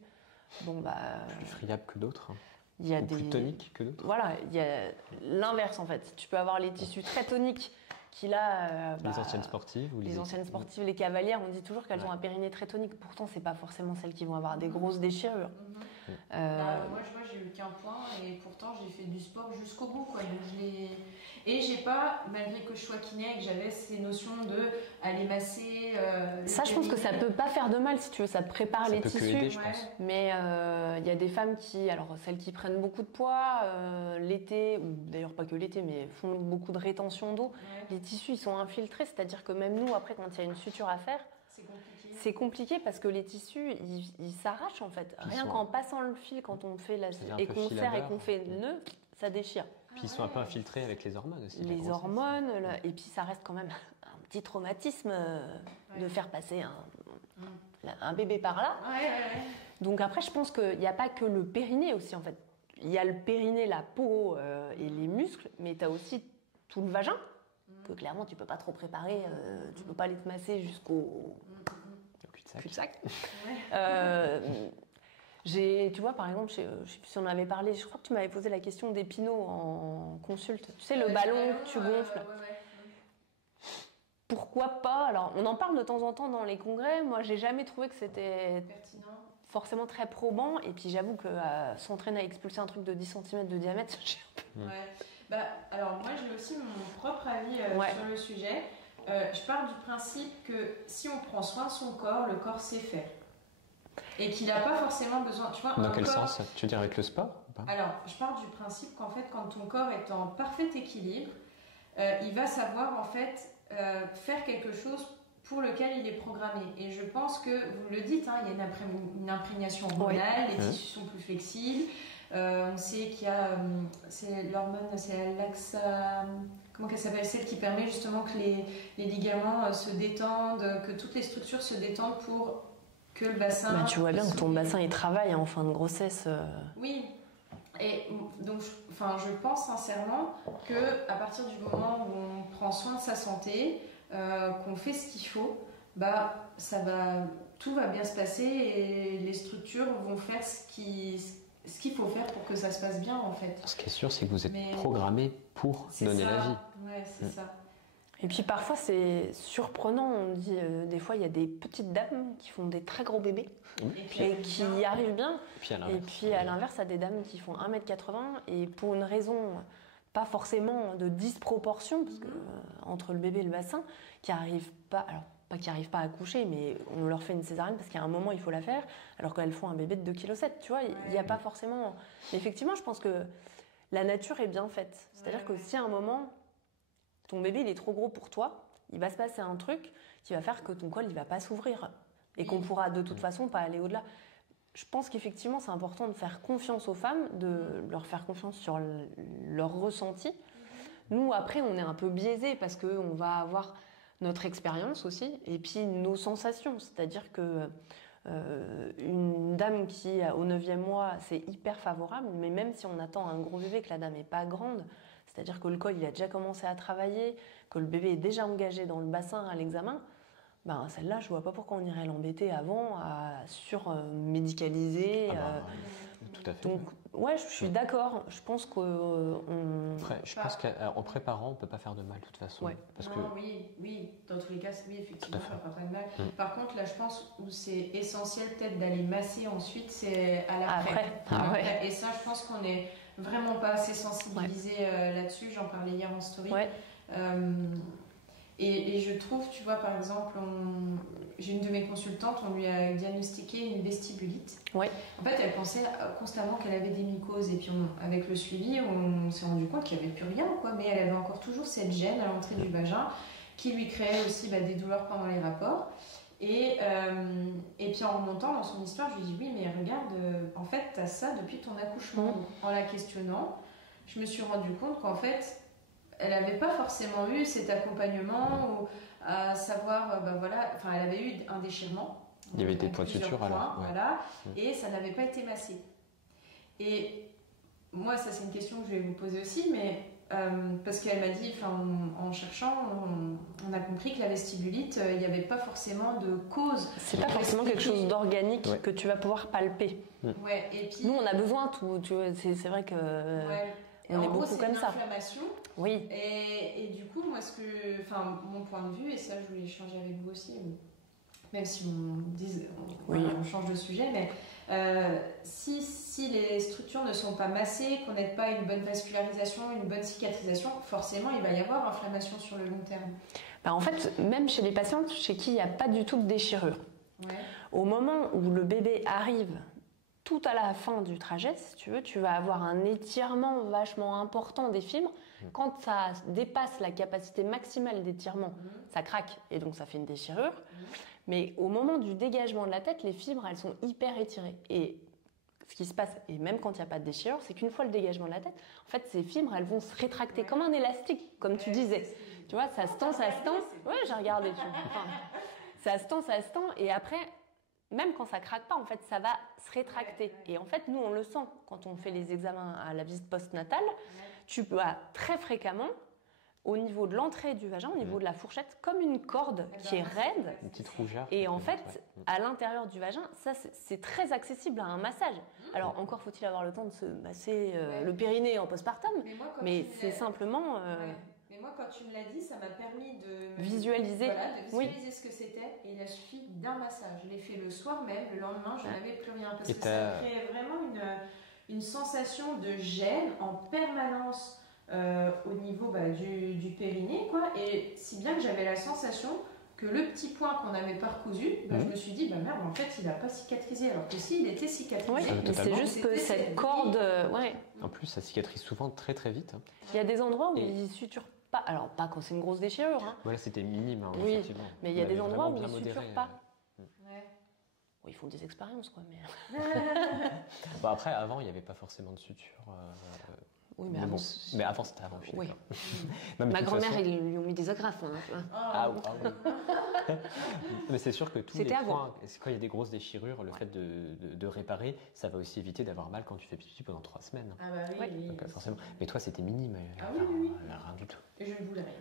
Plus friables que d'autres. Il y a plus toniques que d'autres. Voilà, il y a l'inverse en fait. Tu peux avoir les tissus très toniques. Les anciennes sportives ou les anciennes sportives, les cavalières, on dit toujours qu'elles ont un périnée très tonique. Pourtant, c'est pas forcément celles qui vont avoir des grosses déchirures. Moi, je vois, j'ai eu qu'un point et pourtant j'ai fait du sport jusqu'au bout, quoi. Donc, et j'ai pas, malgré que je sois kiné, que j'avais ces notions de aller masser. Ça, je pense que ça peut pas faire de mal si tu veux. Ça prépare les tissus. Que aider, je pense. Mais il y a des femmes celles qui prennent beaucoup de poids l'été, ou d'ailleurs pas que l'été, mais font beaucoup de rétention d'eau. Les tissus, ils sont infiltrés, c'est-à-dire que même nous, après, quand il y a une suture à faire, c'est compliqué parce que les tissus, ils s'arrachent en fait. Rien qu'en passant le fil, quand on fait et qu'on serre et qu'on fait le nœud, ça déchire. Puis ils sont un peu infiltrés avec les hormones aussi. Les hormones, et puis ça reste quand même un petit traumatisme de faire passer un bébé par là. Donc après, je pense qu'il n'y a pas que le périnée aussi en fait. Il y a le périnée, la peau et les muscles, mais tu as aussi tout le vagin. Que clairement tu peux pas trop préparer, tu peux pas aller te masser jusqu'au cul-de-sac. Tu vois par exemple, je sais plus si on avait parlé, je crois que tu m'avais posé la question des pinots en consulte. Tu sais le ballon que tu gonfles. Pourquoi pas? Alors on en parle de temps en temps dans les congrès. Moi j'ai jamais trouvé que c'était forcément très probant. Et puis j'avoue que s'entraîner à expulser un truc de 10 cm de diamètre, j'ai un peu... Alors moi j'ai aussi mon propre avis sur le sujet. Je pars du principe que si on prend soin de son corps, le corps sait faire. Et qu'il n'a pas forcément besoin... Tu vois, dans quel sens? Tu veux dire avec le sport ou pas? Alors je pars du principe qu'en fait quand ton corps est en parfait équilibre, il va savoir en fait faire quelque chose pour lequel il est programmé. Et je pense que, vous le dites, il y a une imprégnation hormonale, les tissus sont plus flexibles. On sait qu'il y a l'hormone, c'est l'AXA, comment qu'elle s'appelle, celle qui permet justement que les ligaments se détendent, que toutes les structures se détendent pour que le bassin... tu vois bien que ton bassin il travaille en fin de grossesse. Oui, et donc je pense sincèrement qu'à partir du moment où on prend soin de sa santé, qu'on fait ce qu'il faut, tout va bien se passer et les structures vont faire ce qu'il faut faire pour que ça se passe bien en fait. Ce qui est sûr, c'est que vous êtes programmé pour donner la vie. Ouais, c'est ça. Et puis parfois c'est surprenant, on dit des fois il y a des petites dames qui font des très gros bébés et qui y arrivent bien. Et puis à l'inverse, il y a des dames qui font 1m80 et pour une raison pas forcément de disproportion, parce que entre le bébé et le bassin, qui arrivent pas, alors pas qui n'arrivent pas à accoucher, mais on leur fait une césarienne parce qu'à un moment il faut la faire, alors qu'elles font un bébé de 2,7 kg, tu vois, il n'y a pas forcément... Mais effectivement, je pense que la nature est bien faite. C'est-à-dire que si à un moment, ton bébé il est trop gros pour toi, il va se passer un truc qui va faire que ton col il va pas s'ouvrir et qu'on pourra de toute façon pas aller au-delà. je pense qu'effectivement, c'est important de faire confiance aux femmes, de leur faire confiance sur leur ressenti. Nous, après, on est un peu biaisés parce qu'on va avoir notre expérience aussi et puis nos sensations. C'est-à-dire que une dame qui, au 9e mois, c'est hyper favorable, mais même si on attend un gros bébé, que la dame n'est pas grande, c'est-à-dire que le col il a déjà commencé à travailler, que le bébé est déjà engagé dans le bassin à l'examen, ben, celle-là, je ne vois pas pourquoi on irait l'embêter avant à surmédicaliser. Tout à fait. Donc, ouais, je suis d'accord. Je pense qu'en préparant, on ne peut pas faire de mal de toute façon. Ouais. Parce que... oui, dans tous les cas, oui, effectivement, ça ne fera pas de mal. Par contre, là, je pense où c'est essentiel peut-être d'aller masser ensuite, c'est à l'après. Et ça, je pense qu'on n'est vraiment pas assez sensibilisé là-dessus. J'en parlais hier en story. Ouais. Et je trouve, tu vois, par exemple, j'ai une de mes consultantes, on lui a diagnostiqué une vestibulite. Ouais. En fait, elle pensait constamment qu'elle avait des mycoses. Et puis, avec le suivi, on s'est rendu compte qu'il n'y avait plus rien, quoi. Mais elle avait encore toujours cette gêne à l'entrée du vagin qui lui créait aussi des douleurs pendant les rapports. Et puis, en remontant dans son histoire, je lui dis, oui, mais regarde, en fait, tu as ça depuis ton accouchement. En la questionnant, je me suis rendu compte qu'en fait, elle n'avait pas forcément eu cet accompagnement ou à savoir, elle avait eu un déchirement. Il y avait des points de suture alors. Voilà, et ça n'avait pas été massé. Et moi, ça c'est une question que je vais vous poser aussi, mais parce qu'elle m'a dit, en cherchant, on a compris que la vestibulite, il n'y avait pas forcément de cause. C'est pas forcément quelque chose d'organique que tu vas pouvoir palper. Ouais, et puis, nous, on a besoin de tout. Tu vois, c'est vrai que. On est beaucoup comme ça. Inflammation. Oui. Et du coup, moi, mon point de vue, et ça, je voulais échanger avec vous aussi, même si on change de sujet, mais si les structures ne sont pas massées, qu'on n'aide pas une bonne vascularisation, une bonne cicatrisation, forcément, il va y avoir inflammation sur le long terme. En fait, même chez les patientes chez qui il n'y a pas du tout de déchirure, au moment où le bébé arrive, tout à la fin du trajet, si tu veux, tu vas avoir un étirement vachement important des fibres. Quand ça dépasse la capacité maximale d'étirement, ça craque et donc ça fait une déchirure. Mais au moment du dégagement de la tête, les fibres, elles sont hyper étirées. Et ce qui se passe, et même quand il n'y a pas de déchirure, c'est qu'une fois le dégagement de la tête, en fait, ces fibres, elles vont se rétracter comme un élastique, comme tu disais. Tu vois, ça se tend. Ouais, j'ai regardé. Ça se tend, et après... Même quand ça craque pas, en fait, ça va se rétracter. Et en fait, nous, on le sent quand on fait les examens à la visite postnatale. Tu as très fréquemment, au niveau de l'entrée du vagin, au niveau de la fourchette, comme une corde qui est raide. Une petite rougeur. Et en fait, à l'intérieur du vagin, ça, c'est très accessible à un massage. Alors, encore faut-il avoir le temps de se masser le périnée en postpartum. Mais c'est simplement... Mais moi, quand tu me l'as dit, ça m'a permis de visualiser, ce que c'était. Et il a suffi d'un massage. Je l'ai fait le soir même, le lendemain, je n'avais plus rien. Parce que ça créait vraiment une sensation de gêne en permanence au niveau du périnée, quoi. Et si bien que j'avais la sensation que le petit point qu'on n'avait pas recousu, je me suis dit, merde, en fait, il n'a pas cicatrisé. Alors que si, il était cicatrisé. C'est juste que cette corde... En plus, ça cicatrise souvent très très vite. Il y a des endroits où il suture pas. Alors, pas quand c'est une grosse déchirure. Voilà, c'était minime, effectivement. Mais il y a des endroits où ils ne suturent pas. Ils font des expériences, quoi. Mais... après, avant, il n'y avait pas forcément de suture. Oui, mais avant, c'était avant. Oui. Ma grand-mère, ils lui ont mis des agrafes. Oui. Mais c'est sûr que tous les points, quand il y a des grosses déchirures, le fait de réparer, ça va aussi éviter d'avoir mal quand tu fais pipi pendant 3 semaines. Ah bah oui. Donc, forcément. Mais toi, c'était minime. Rien du tout. Et je ne voulais rien.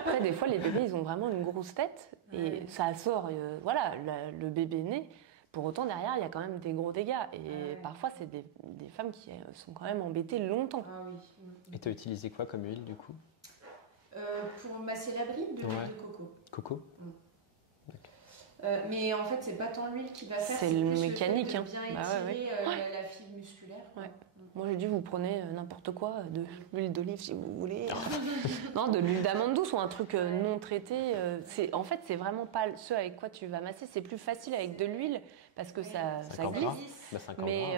Après, des fois, les bébés, ils ont vraiment une grosse tête et ça sort. Le bébé naît. Pour autant, derrière, il y a quand même des gros dégâts. Et parfois, c'est des femmes qui sont quand même embêtées longtemps. Ah oui. Et tu as utilisé quoi comme huile, du coup pour masser la bride, de l'huile de coco. Coco mais en fait, c'est pas tant l'huile qui va faire, c'est le mécanique. Bien étirer la fibre musculaire. Moi, j'ai dit, vous prenez n'importe quoi, de l'huile d'olive si vous voulez. Non, de l'huile d'amande douce ou un truc non traité. En fait, c'est vraiment pas ce avec quoi tu vas masser. C'est plus facile avec de l'huile parce que ça glisse. Mais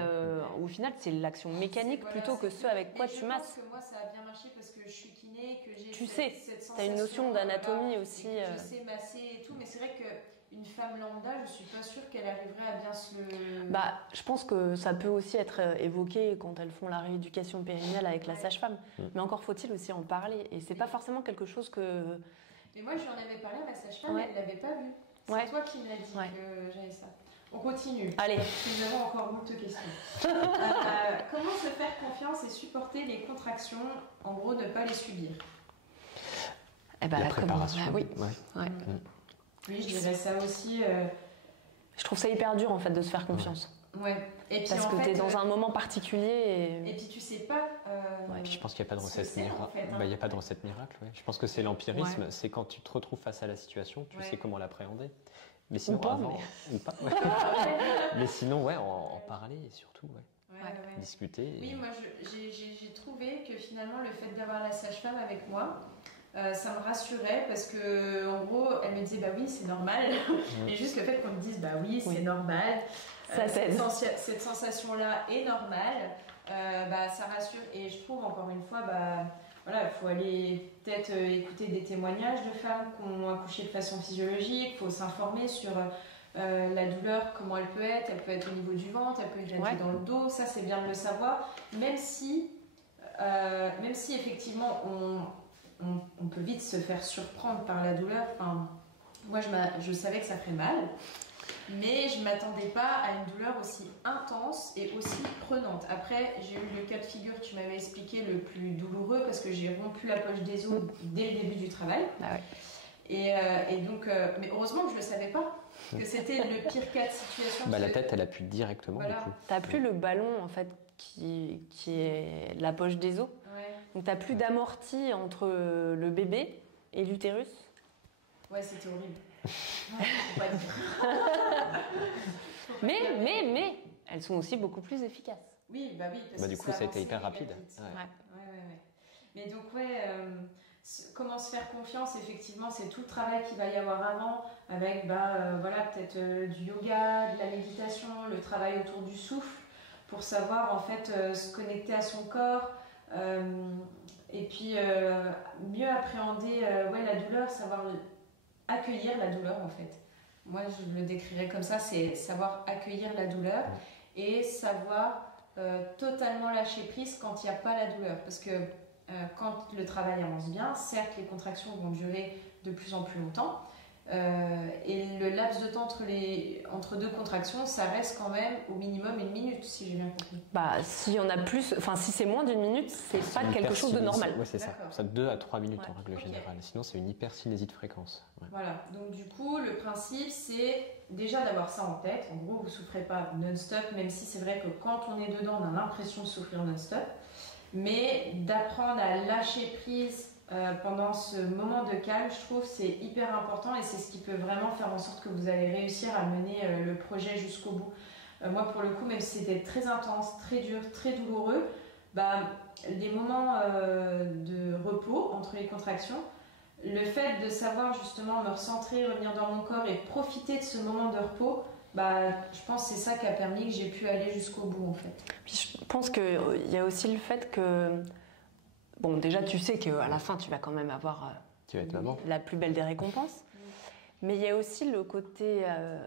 au final, c'est l'action mécanique plutôt que ce avec quoi tu masses. Je pense que moi, ça a bien marché parce que je suis kiné, que j'ai cette sensation. Tu as une notion d'anatomie aussi. Je sais masser et tout, mais c'est vrai que une femme lambda, je suis pas sûre qu'elle arriverait à bien se le... Bah, je pense que ça peut aussi être évoqué quand elles font la rééducation périnnéale avec la sage-femme. Mais encore faut-il aussi en parler. Et c'est pas forcément quelque chose que... Mais moi, j'en avais parlé à ma sage-femme, elle l'avait pas vu. C'est toi qui m'as dit que j'avais ça. On continue. Allez. Nous avons encore beaucoup de questions. Comment se faire confiance et supporter les contractions, en gros, ne pas les subir? La préparation. Oui. Oui, je dirais ça aussi. Je trouve ça hyper dur en fait de se faire confiance. Ouais. Et puis, parce que tu es dans un moment particulier. Et puis tu sais pas. Et puis je pense qu'il n'y a pas de recette miracle. En fait, il n'y a pas de recette miracle. Ouais. Je pense que c'est l'empirisme. C'est quand tu te retrouves face à la situation, tu sais comment l'appréhender. Mais sinon, mais sinon, en parler et surtout, discuter. Oui, moi j'ai trouvé que finalement le fait d'avoir la sage-femme avec moi, ça me rassurait parce que en gros, elle me disait bah oui, c'est normal. Et juste le fait qu'on me dise bah oui, c'est normal. Cette sensation-là est normale. Ça rassure. Et je trouve encore une fois, il faut aller peut-être écouter des témoignages de femmes qui ont accouché de façon physiologique. Il faut s'informer sur la douleur, comment elle peut être. Elle peut être au niveau du ventre, elle peut être dans le dos. Ça, c'est bien de le savoir. Même si effectivement, on peut vite se faire surprendre par la douleur. Enfin, moi, je savais que ça ferait mal. Mais je ne m'attendais pas à une douleur aussi intense et aussi prenante. Après, j'ai eu le cas de figure que tu m'avais expliqué le plus douloureux parce que j'ai rompu la poche des os dès le début du travail. Et donc, mais heureusement que je ne le savais pas, que c'était le pire cas de situation. La tête, elle appuie directement. Du coup. Tu n'as plus le ballon en fait qui est la poche des os. Donc tu n'as plus d'amorti entre le bébé et l'utérus. Ouais, c'était horrible. Faut pas dire. mais elles sont aussi beaucoup plus efficaces. Oui, oui. Parce du coup, ça a été hyper rapide. Mais donc, comment se faire confiance, effectivement, c'est tout le travail qu'il va y avoir avant, avec peut-être du yoga, de la méditation, le travail autour du souffle, pour savoir en fait se connecter à son corps. Et puis mieux appréhender la douleur, savoir accueillir la douleur en fait. Moi je le décrirais comme ça, c'est savoir accueillir la douleur et savoir totalement lâcher prise quand il n'y a pas la douleur. Parce que quand le travail avance bien, certes les contractions vont durer de plus en plus longtemps, et le laps de temps entre deux contractions, ça reste quand même au minimum 1 minute, si j'ai bien compris. S'il y en a plus, si c'est moins d'1 minute, c'est pas quelque chose de normal. Oui, c'est ça. Ça 2 à 3 minutes en règle générale. Sinon, c'est une hypercinésie de fréquence. Voilà. Donc du coup, le principe, c'est déjà d'avoir ça en tête. En gros, vous souffrez pas non-stop, même si c'est vrai que quand on est dedans, on a l'impression de souffrir non-stop. Mais d'apprendre à lâcher prise pendant ce moment de calme, je trouve c'est hyper important et c'est ce qui peut vraiment faire en sorte que vous allez réussir à mener le projet jusqu'au bout. Moi pour le coup, même si c'était très intense, très dur, très douloureux, les moments de repos entre les contractions, le fait de savoir justement me recentrer, revenir dans mon corps et profiter de ce moment de repos, je pense que c'est ça qui a permis que j'ai pu aller jusqu'au bout en fait. Puis je pense qu'il y a aussi le fait que bon, déjà, tu sais qu'à la fin, tu vas quand même avoir la plus belle des récompenses. Mais il y a aussi le côté...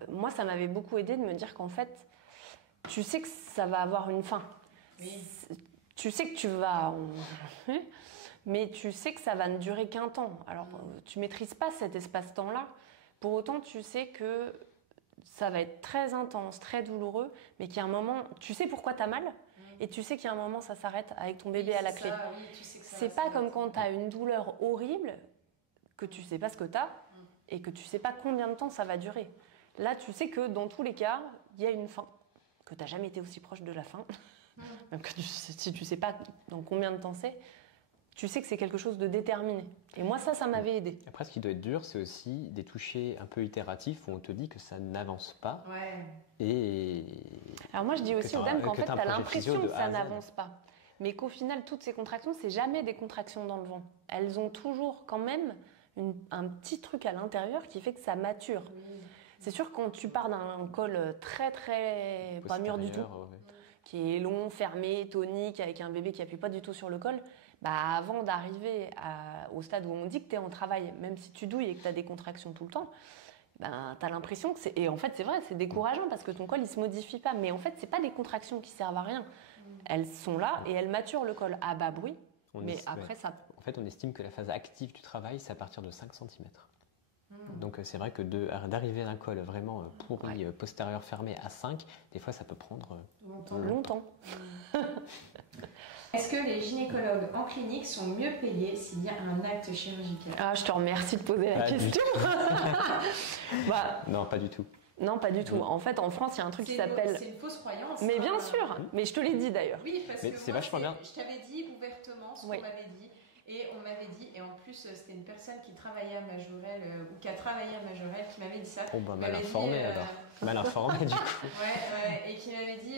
moi, ça m'avait beaucoup aidé de me dire qu'en fait, tu sais que ça va avoir une fin. Oui. Tu sais que tu vas... mais tu sais que ça va ne durer qu'un temps. Alors, tu ne maîtrises pas cet espace-temps-là. Pour autant, tu sais que ça va être très intense, très douloureux, mais qu'il y a un moment... Tu sais pourquoi tu as mal ? Et tu sais qu'il y a un moment, ça s'arrête avec ton bébé à la clé. C'est pas comme quand tu as une douleur horrible, que tu sais pas ce que tu as, et que tu sais pas combien de temps ça va durer. Là, tu sais que dans tous les cas, il y a une fin, que tu n'as jamais été aussi proche de la fin. Même que si tu sais pas dans combien de temps c'est, tu sais que c'est quelque chose de déterminé. Et moi, ça m'avait aidé. Après, ce qui doit être dur, c'est aussi des touchés un peu itératifs où on te dit que ça n'avance pas. Et alors moi, je dis aussi aux dames qu'en fait, tu as l'impression que ça n'avance pas. Mais qu'au final, toutes ces contractions, c'est jamais des contractions dans le vent. Elles ont toujours quand même un petit truc à l'intérieur qui fait que ça mature. C'est sûr, quand tu pars d'un col très, très pas mûr du tout, qui est long, fermé, tonique, avec un bébé qui appuie pas du tout sur le col, avant d'arriver au stade où on dit que tu es en travail, même si tu douilles et que tu as des contractions tout le temps, ben, tu as l'impression que c'est... Et en fait, c'est vrai, c'est décourageant parce que ton col, il se modifie pas. Mais en fait, c'est pas des contractions qui servent à rien. Elles sont là et elles maturent le col à bas bruit. Mais après, ça... En fait, on estime que la phase active du travail, c'est à partir de 5 cm. Donc c'est vrai que d'arriver d'un col vraiment pourri, postérieur fermé à 5, des fois ça peut prendre longtemps. Est-ce que les gynécologues en clinique sont mieux payés s'il y a un acte chirurgical? Ah, je te remercie de poser la question. Non, pas du tout. Non, pas du tout. En fait, en France, il y a un truc qui s'appelle... C'est une fausse croyance. Mais bien sûr, mais je te l'ai dit d'ailleurs. Oui, parce que c'est vachement bien. Je t'avais dit ouvertement ce qu'on m'avait dit. Et on m'avait dit, et en plus c'était une personne qui travaillait à Majorelle, ou qui a travaillé à Majorelle, qui m'avait dit ça. Oh bah mal informé alors. Mal informé du coup. Ouais, et qui m'avait dit,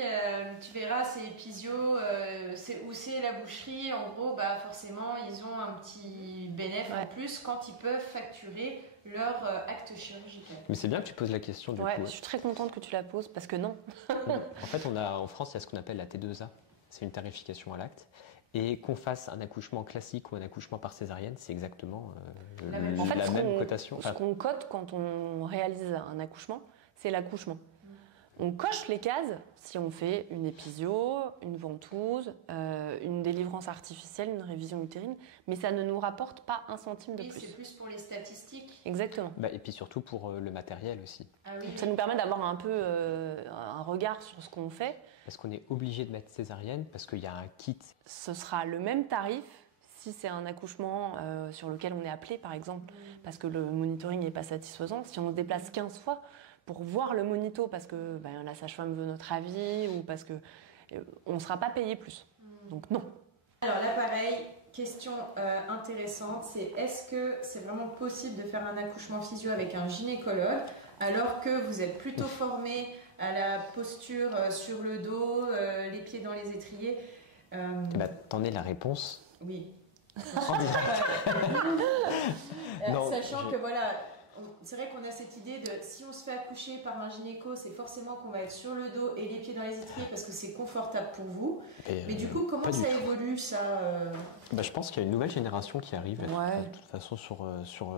tu verras, c'est épisio, où c'est la boucherie, en gros, bah forcément ils ont un petit bénéfice en plus quand ils peuvent facturer leur acte chirurgical. Mais c'est bien que tu poses la question du coup. Je suis très contente que tu la poses, parce que non. En fait, en France, il y a ce qu'on appelle la T2A, c'est une tarification à l'acte. Et qu'on fasse un accouchement classique ou un accouchement par césarienne, c'est exactement la même cotation. Ce qu'on cote quand on réalise un accouchement, c'est l'accouchement. On coche les cases si on fait une épisio, une ventouse, une délivrance artificielle, une révision utérine, mais ça ne nous rapporte pas un centime de plus. Oui, c'est plus pour les statistiques. Exactement. Et puis surtout pour le matériel aussi. Ah oui. Ça nous permet d'avoir un peu un regard sur ce qu'on fait. Parce qu'on est obligé de mettre césarienne, parce qu'il y a un kit. Ce sera le même tarif si c'est un accouchement sur lequel on est appelé, par exemple, parce que le monitoring n'est pas satisfaisant. Si on se déplace 15 fois pour voir le monito parce que la sage-femme veut notre avis ou parce que on ne sera pas payé plus. Donc non. Alors là, pareil, question intéressante, c'est est-ce que c'est vraiment possible de faire un accouchement physio avec un gynécologue alors que vous êtes plutôt formé à la posture sur le dos, les pieds dans les étriers? T'en es la réponse. Oui. En direct. Sachant que voilà, c'est vrai qu'on a cette idée de si on se fait accoucher par un gynéco, c'est forcément qu'on va être sur le dos et les pieds dans les étriers parce que c'est confortable pour vous. Mais du coup, comment ça évolue ça Je pense qu'il y a une nouvelle génération qui arrive de toute façon sur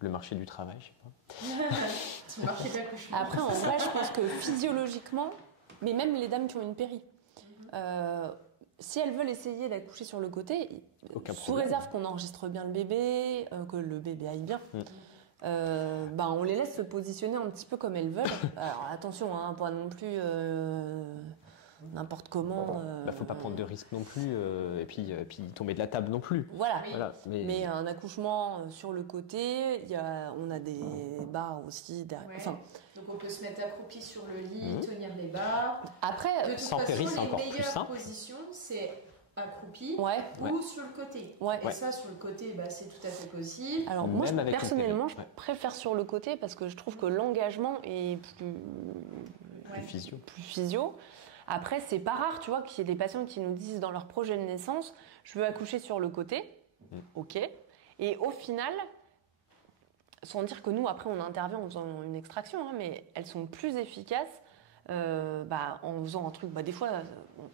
le marché du travail. Je sais pas. Sur le marché de l'accouchement. Après, en vrai, je pense que physiologiquement, mais même les dames qui ont une péri, si elles veulent essayer d'accoucher sur le côté, sous réserve qu'on enregistre bien le bébé, que le bébé aille bien, on les laisse se positionner un petit peu comme elles veulent. Alors attention, pas non plus n'importe comment. Faut pas prendre de risques non plus, et puis tomber de la table non plus. Voilà. Mais un accouchement sur le côté, on a des barres aussi derrière. Enfin, donc on peut se mettre accroupi sur le lit, tenir les barres. Après, de toute sans façon, péri, c'est encore les plus simple. meilleures positions, c'est accroupi ou sur le côté. Et ça, sur le côté, c'est tout à fait possible. Alors moi, personnellement, je préfère sur le côté parce que je trouve que l'engagement est plus physio. Après, c'est pas rare, tu vois, qu'il y ait des patients qui nous disent dans leur projet de naissance, je veux accoucher sur le côté, ok. Et au final, sans dire que nous, après, on intervient en faisant une extraction, mais elles sont plus efficaces en faisant un truc. Des fois,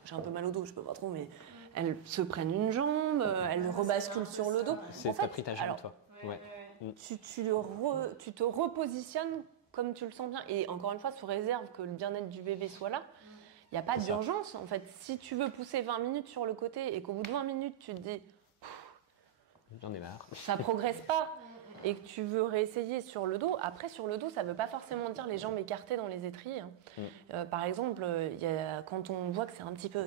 j'ai un peu mal au dos, je peux pas trop, mais elles se prennent une jambe, elles rebasculent sur le dos. T'as pris ta jambe, toi. Tu te repositionnes comme tu le sens bien. Et encore une fois, sous réserve que le bien-être du bébé soit là. Il n'y a pas d'urgence, en fait. Si tu veux pousser 20 minutes sur le côté et qu'au bout de 20 minutes, tu te dis j'en ai marre, ça progresse pas et que tu veux réessayer sur le dos, après sur le dos, ça ne veut pas forcément dire les jambes écartées dans les étriers. Par exemple, quand on voit que c'est un petit peu...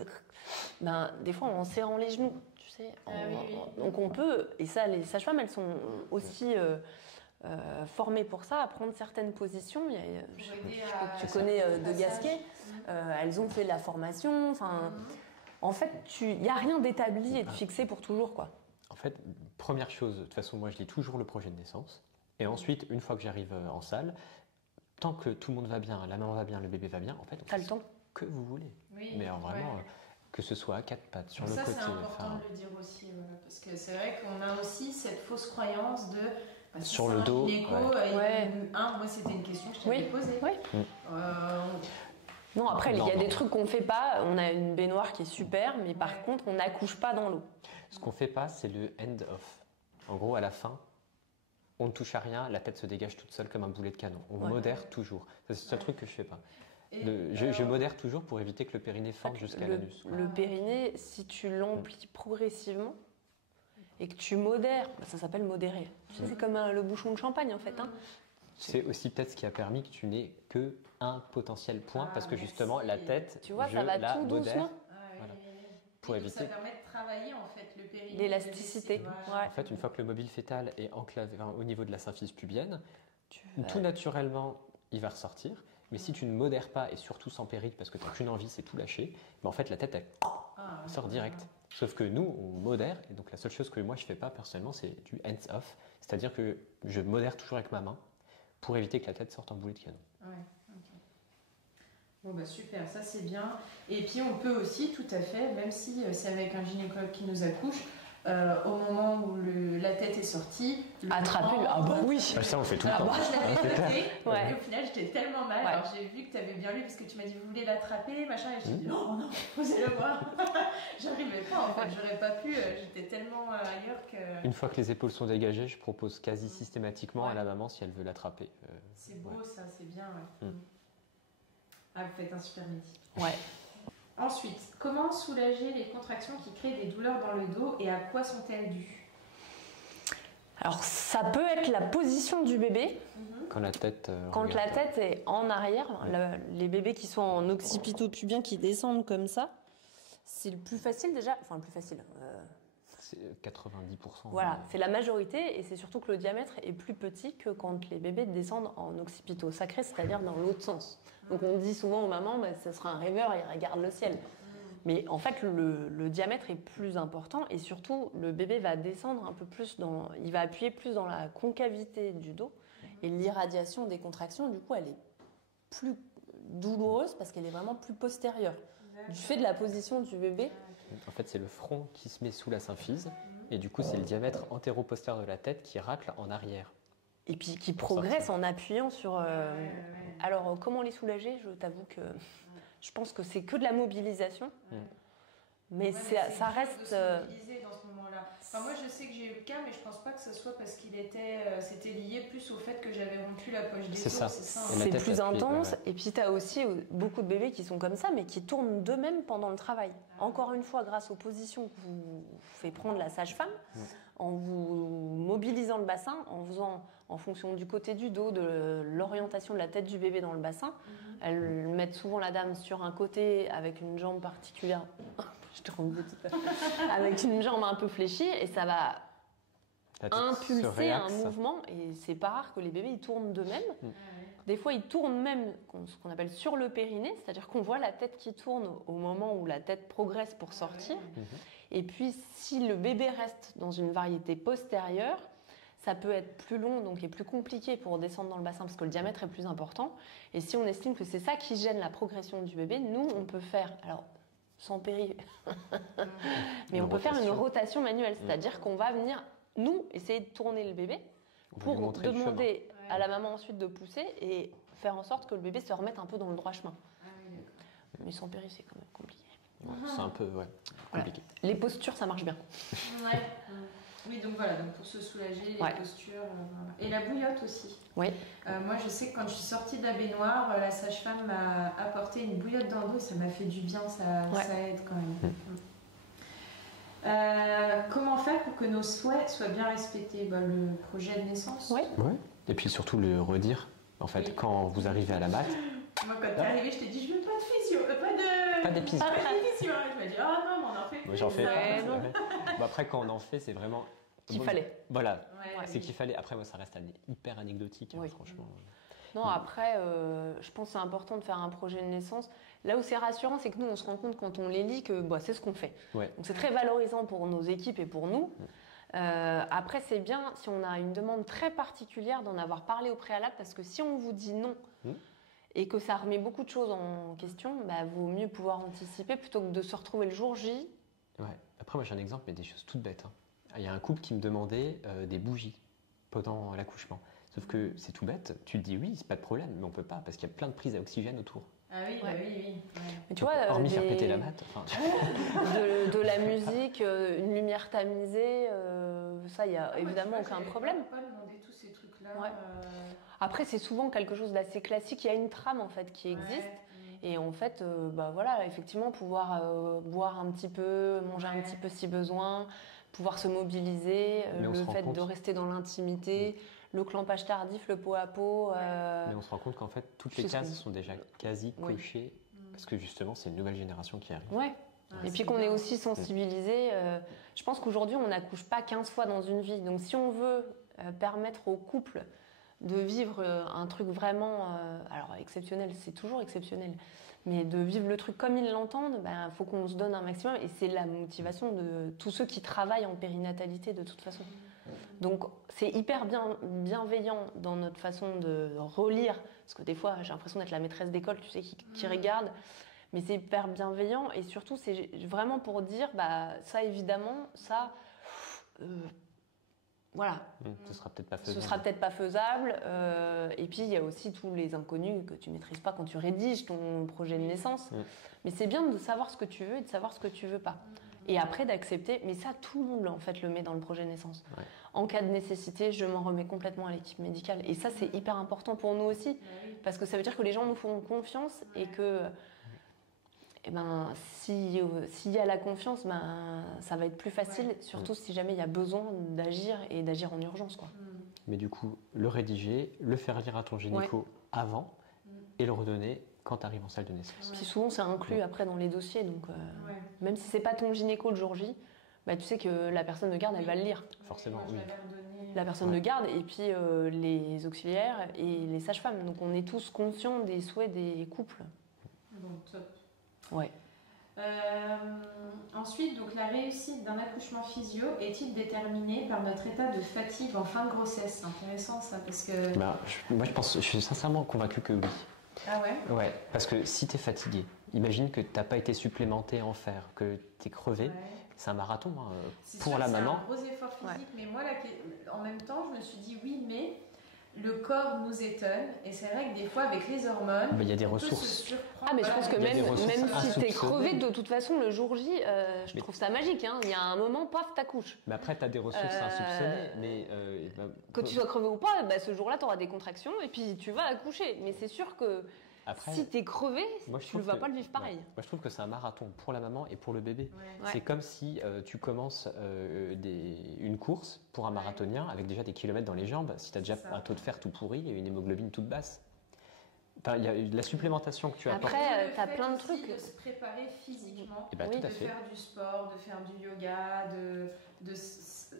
des fois, en serrant les genoux, tu sais. Donc on peut... Et ça, les sages-femmes, elles sont aussi... formées pour ça, à prendre certaines positions. Tu connais De Gasquet, elles ont fait la formation. En fait, il n'y a rien d'établi et de fixé pour toujours, quoi. En fait, première chose, de toute façon, moi je lis toujours le projet de naissance. Et ensuite, une fois que j'arrive en salle, tant que tout le monde va bien, la maman va bien, le bébé va bien, en fait, on fait le temps que vous voulez. Mais alors, vraiment, que ce soit à quatre pattes, sur le côté. Ça, c'est important de le dire aussi, parce que c'est vrai qu'on a aussi cette fausse croyance de... sur le dos. Moi, c'était une question que je t'avais posée. Non, après, il y a des trucs qu'on ne fait pas. On a une baignoire qui est super, mais par contre, on n'accouche pas dans l'eau. Ce qu'on ne fait pas, c'est le end-off. En gros, à la fin, on ne touche à rien, la tête se dégage toute seule comme un boulet de canon. On modère toujours. C'est le seul truc que je fais pas. Je modère toujours pour éviter que le périnée fende jusqu'à l'anus. Le périnée, si tu l'emplies progressivement et que tu modères, ça s'appelle modérer. C'est comme le bouchon de champagne en fait. Hein. C'est aussi peut-être ce qui a permis que tu n'aies que un potentiel point parce que justement la tête, tu vois, ça va tout doucement. Voilà. Pour éviter. Ça permet de travailler en fait le périnée. L'élasticité. En fait, une fois que le mobile fœtal est enclavé au niveau de la symphyse pubienne, tout naturellement, il va ressortir. Mais si tu ne modères pas, et surtout sans périque, parce que tu n'as qu'une envie, c'est tout lâcher, en fait, la tête, elle sort direct. Sauf que nous, on modère, et donc la seule chose que moi, je ne fais pas personnellement, c'est du hands-off. C'est-à-dire que je modère toujours avec ma main pour éviter que la tête sorte en boulet de canon. Ouais, ok. Bon, bah super, ça c'est bien. Et puis, on peut aussi, tout à fait, même si c'est avec un gynécologue qui nous accouche, au moment où la tête est sortie, attraper oui, ça on fait tout le temps. Moi je l'avais fait et au final j'étais tellement mal. Alors j'ai vu que tu avais bien lu parce que tu m'as dit vous voulez l'attraper machin et j'ai dit non posez-le moi. J'arrivais pas en fait, j'aurais pas pu, j'étais tellement ailleurs que. Une fois que les épaules sont dégagées, je propose quasi systématiquement à la maman si elle veut l'attraper. C'est beau ça, c'est bien. Ah vous faites un super midi. Ouais. Ensuite, comment soulager les contractions qui créent des douleurs dans le dos et à quoi sont-elles dues? Alors, ça peut être la position du bébé. Quand la tête, est en arrière, les bébés qui sont en occipito-pubien qui descendent comme ça, c'est le plus facile déjà. Enfin, le plus facile. C'est 90%. Voilà, c'est la majorité et c'est surtout que le diamètre est plus petit que quand les bébés descendent en occipito sacré, c'est-à-dire dans l'autre sens. Donc on dit souvent aux mamans, ce sera un rêveur, il regarde le ciel. Mais en fait, le diamètre est plus important et surtout, le bébé va descendre un peu plus il va appuyer plus dans la concavité du dos et l'irradiation des contractions, du coup, elle est plus douloureuse parce qu'elle est vraiment plus postérieure. Du fait de la position du bébé. En fait, c'est le front qui se met sous la symphyse et du coup, c'est le diamètre antéro-postérieur de la tête qui racle en arrière. Et puis qui progresse en appuyant sur... Alors, comment les soulager? Je t'avoue que je pense que c'est que de la mobilisation. Mais ça reste... De se mobiliser dans ce moment-là. Enfin, moi, je sais que j'ai eu le cas, mais je pense pas que ce soit parce qu'il c'était lié plus au fait que j'avais rompu la poche des os. C'est plus intense. Et puis, tu as aussi beaucoup de bébés qui sont comme ça, mais qui tournent d'eux-mêmes pendant le travail. Encore une fois, grâce aux positions que vous fait prendre la sage-femme, en vous mobilisant le bassin, en faisant en fonction du côté du dos, de l'orientation de la tête du bébé dans le bassin. Elles mettent souvent la dame sur un côté avec une jambe particulière. Je te rends petite. Avec une jambe un peu fléchie et ça va impulser un mouvement. Et c'est pas rare que les bébés ils tournent d'eux-mêmes. Des fois, ils tournent même ce qu'on appelle sur le périnée, c'est-à-dire qu'on voit la tête qui tourne au moment où la tête progresse pour sortir. Et puis, si le bébé reste dans une variété postérieure, ça peut être plus long donc et plus compliqué pour descendre dans le bassin parce que le diamètre est plus important. Et si on estime que c'est ça qui gêne la progression du bébé, nous, on peut faire, alors sans péri, mais on peut faire une rotation manuelle, c'est-à-dire qu'on va venir, nous, essayer de tourner le bébé pour demander à la maman ensuite de pousser et faire en sorte que le bébé se remette un peu dans le droit chemin. Mais sans péri, c'est quand même compliqué. C'est un peu compliqué. Les postures, ça marche bien. Oui, donc voilà, donc pour se soulager, les postures. Et la bouillotte aussi. Oui. Moi, je sais que quand je suis sortie de la baignoire, la sage-femme m'a apporté une bouillotte dans l'eau et ça m'a fait du bien, ça aide quand même. Comment faire pour que nos souhaits soient bien respectés? Le projet de naissance. Oui. Et puis surtout le redire. En fait, quand vous arrivez à la mat. Moi, quand t'es arrivée, je t'ai dit, je veux pas de physio, pas d'épisio. Je m'ai dit, oh non, mais on en fait plus. Moi, j'en fais pas. Après, quand on en fait, c'est vraiment... Qu'il fallait. Voilà, c'est qu'il fallait. Après, moi, ça reste hyper anecdotique, franchement. Non, après, je pense que c'est important de faire un projet de naissance. Là où c'est rassurant, c'est que nous, on se rend compte quand on les lit que c'est ce qu'on fait. Donc, c'est très valorisant pour nos équipes et pour nous. Après, c'est bien si on a une demande très particulière d'en avoir parlé au préalable, parce que si on vous dit non et que ça remet beaucoup de choses en question, vaut mieux pouvoir anticiper plutôt que de se retrouver le jour J. Après, moi, j'ai un exemple, mais des choses toutes bêtes. Il y a un couple qui me demandait des bougies pendant l'accouchement. Sauf que c'est tout bête. Tu te dis oui, c'est pas de problème, mais on peut pas parce qu'il y a plein de prises à oxygène autour. Ah oui, oui. Mais tu vois, hormis faire péter la mat. De la musique, une lumière tamisée, ça, il n'y a évidemment aucun problème. On ne peut pas demander tous ces là. Ouais. Après, c'est souvent quelque chose d'assez classique. Il y a une trame en fait qui existe. Et en fait, voilà, effectivement, pouvoir boire un petit peu, manger un petit peu si besoin, pouvoir se mobiliser, le fait de rester dans l'intimité, le clampage tardif, le pot à pot. Mais on se rend compte qu'en fait, toutes les cases sont déjà quasi cochées, parce que justement, c'est une nouvelle génération qui arrive. Ouais. Et puis qu'on est aussi sensibilisé. Je pense qu'aujourd'hui, on n'accouche pas 15 fois dans une vie. Donc si on veut permettre aux couples de vivre un truc vraiment, alors exceptionnel, c'est toujours exceptionnel, mais de vivre le truc comme ils l'entendent, faut qu'on se donne un maximum. Et c'est la motivation de tous ceux qui travaillent en périnatalité de toute façon. Donc c'est hyper bienveillant dans notre façon de relire, parce que des fois j'ai l'impression d'être la maîtresse d'école, tu sais, qui regarde. Mais c'est hyper bienveillant et surtout c'est vraiment pour dire ça évidemment, ça voilà. Ce sera peut-être pas faisable. Ce sera peut-être pas faisable. Et puis il y a aussi tous les inconnus que tu maîtrises pas quand tu rédiges ton projet de naissance. Mais c'est bien de savoir ce que tu veux et de savoir ce que tu veux pas. Et après d'accepter, mais ça tout le monde en fait le met dans le projet de naissance. Ouais. En cas de nécessité, je m'en remets complètement à l'équipe médicale. Et ça c'est hyper important pour nous aussi, parce que ça veut dire que les gens nous font confiance et que s'il y a la confiance, ça va être plus facile, surtout si jamais il y a besoin d'agir et d'agir en urgence, quoi. Mais du coup, le rédiger, le faire lire à ton gynéco avant et le redonner quand tu arrives en salle de naissance. Puis souvent, c'est inclus après dans les dossiers, donc même si c'est pas ton gynéco le jour J, tu sais que la personne de garde, elle va le lire. Forcément, oui. La personne de garde et puis les auxiliaires et les sages-femmes. Donc on est tous conscients des souhaits des couples. Bon, top. Ouais. Ensuite, donc, la réussite d'un accouchement physio est-il déterminée par notre état de fatigue en fin de grossesse? C'est intéressant ça, parce que... Moi je suis sincèrement convaincu que oui. Ah ouais? Ouais, parce que si tu es fatigué, imagine que tu n'as pas été supplémenté en fer, que tu es crevé, c'est un marathon pour la maman. C'est un gros effort physique, mais moi en même temps je me suis dit oui, mais le corps nous étonne et c'est vrai que des fois avec les hormones, il y a des ressources. Mais je pense que même si t'es crevé, de toute façon le jour J, je trouve ça magique. Il y a un moment, paf, t'accouches. Mais après t'as des ressources insoupçonnées. Mais que tu sois crevé ou pas, ce jour-là t'auras des contractions et puis tu vas accoucher. Mais c'est sûr que après, si t'es crevé, tu ne vas pas le vivre pareil. Moi je trouve que c'est un marathon pour la maman et pour le bébé. C'est comme si tu commences une course pour un marathonien avec déjà des kilomètres dans les jambes, si tu as déjà un taux de fer tout pourri et une hémoglobine toute basse. Il y a la supplémentation que tu apportes. Après, tu as plein de trucs. De se préparer physiquement, tout à fait. Faire du sport, de faire du yoga, de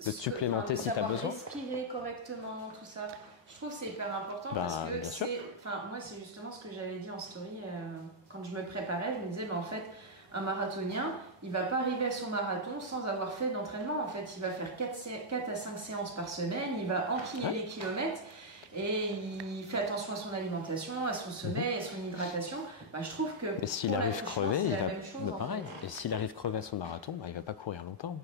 te supplémenter si tu as besoin. Respirer correctement, tout ça. Je trouve que c'est hyper important parce que moi c'est justement ce que j'avais dit en story quand je me préparais. Je me disais, en fait, un marathonien, il va pas arriver à son marathon sans avoir fait d'entraînement. En fait, il va faire 4 à 5 séances par semaine, il va empiler les kilomètres et il fait attention à son alimentation, à son sommeil, à son hydratation. Je trouve que et s'il arrive crevé, il va pareil. Et s'il arrive crevé à son marathon, il va pas courir longtemps.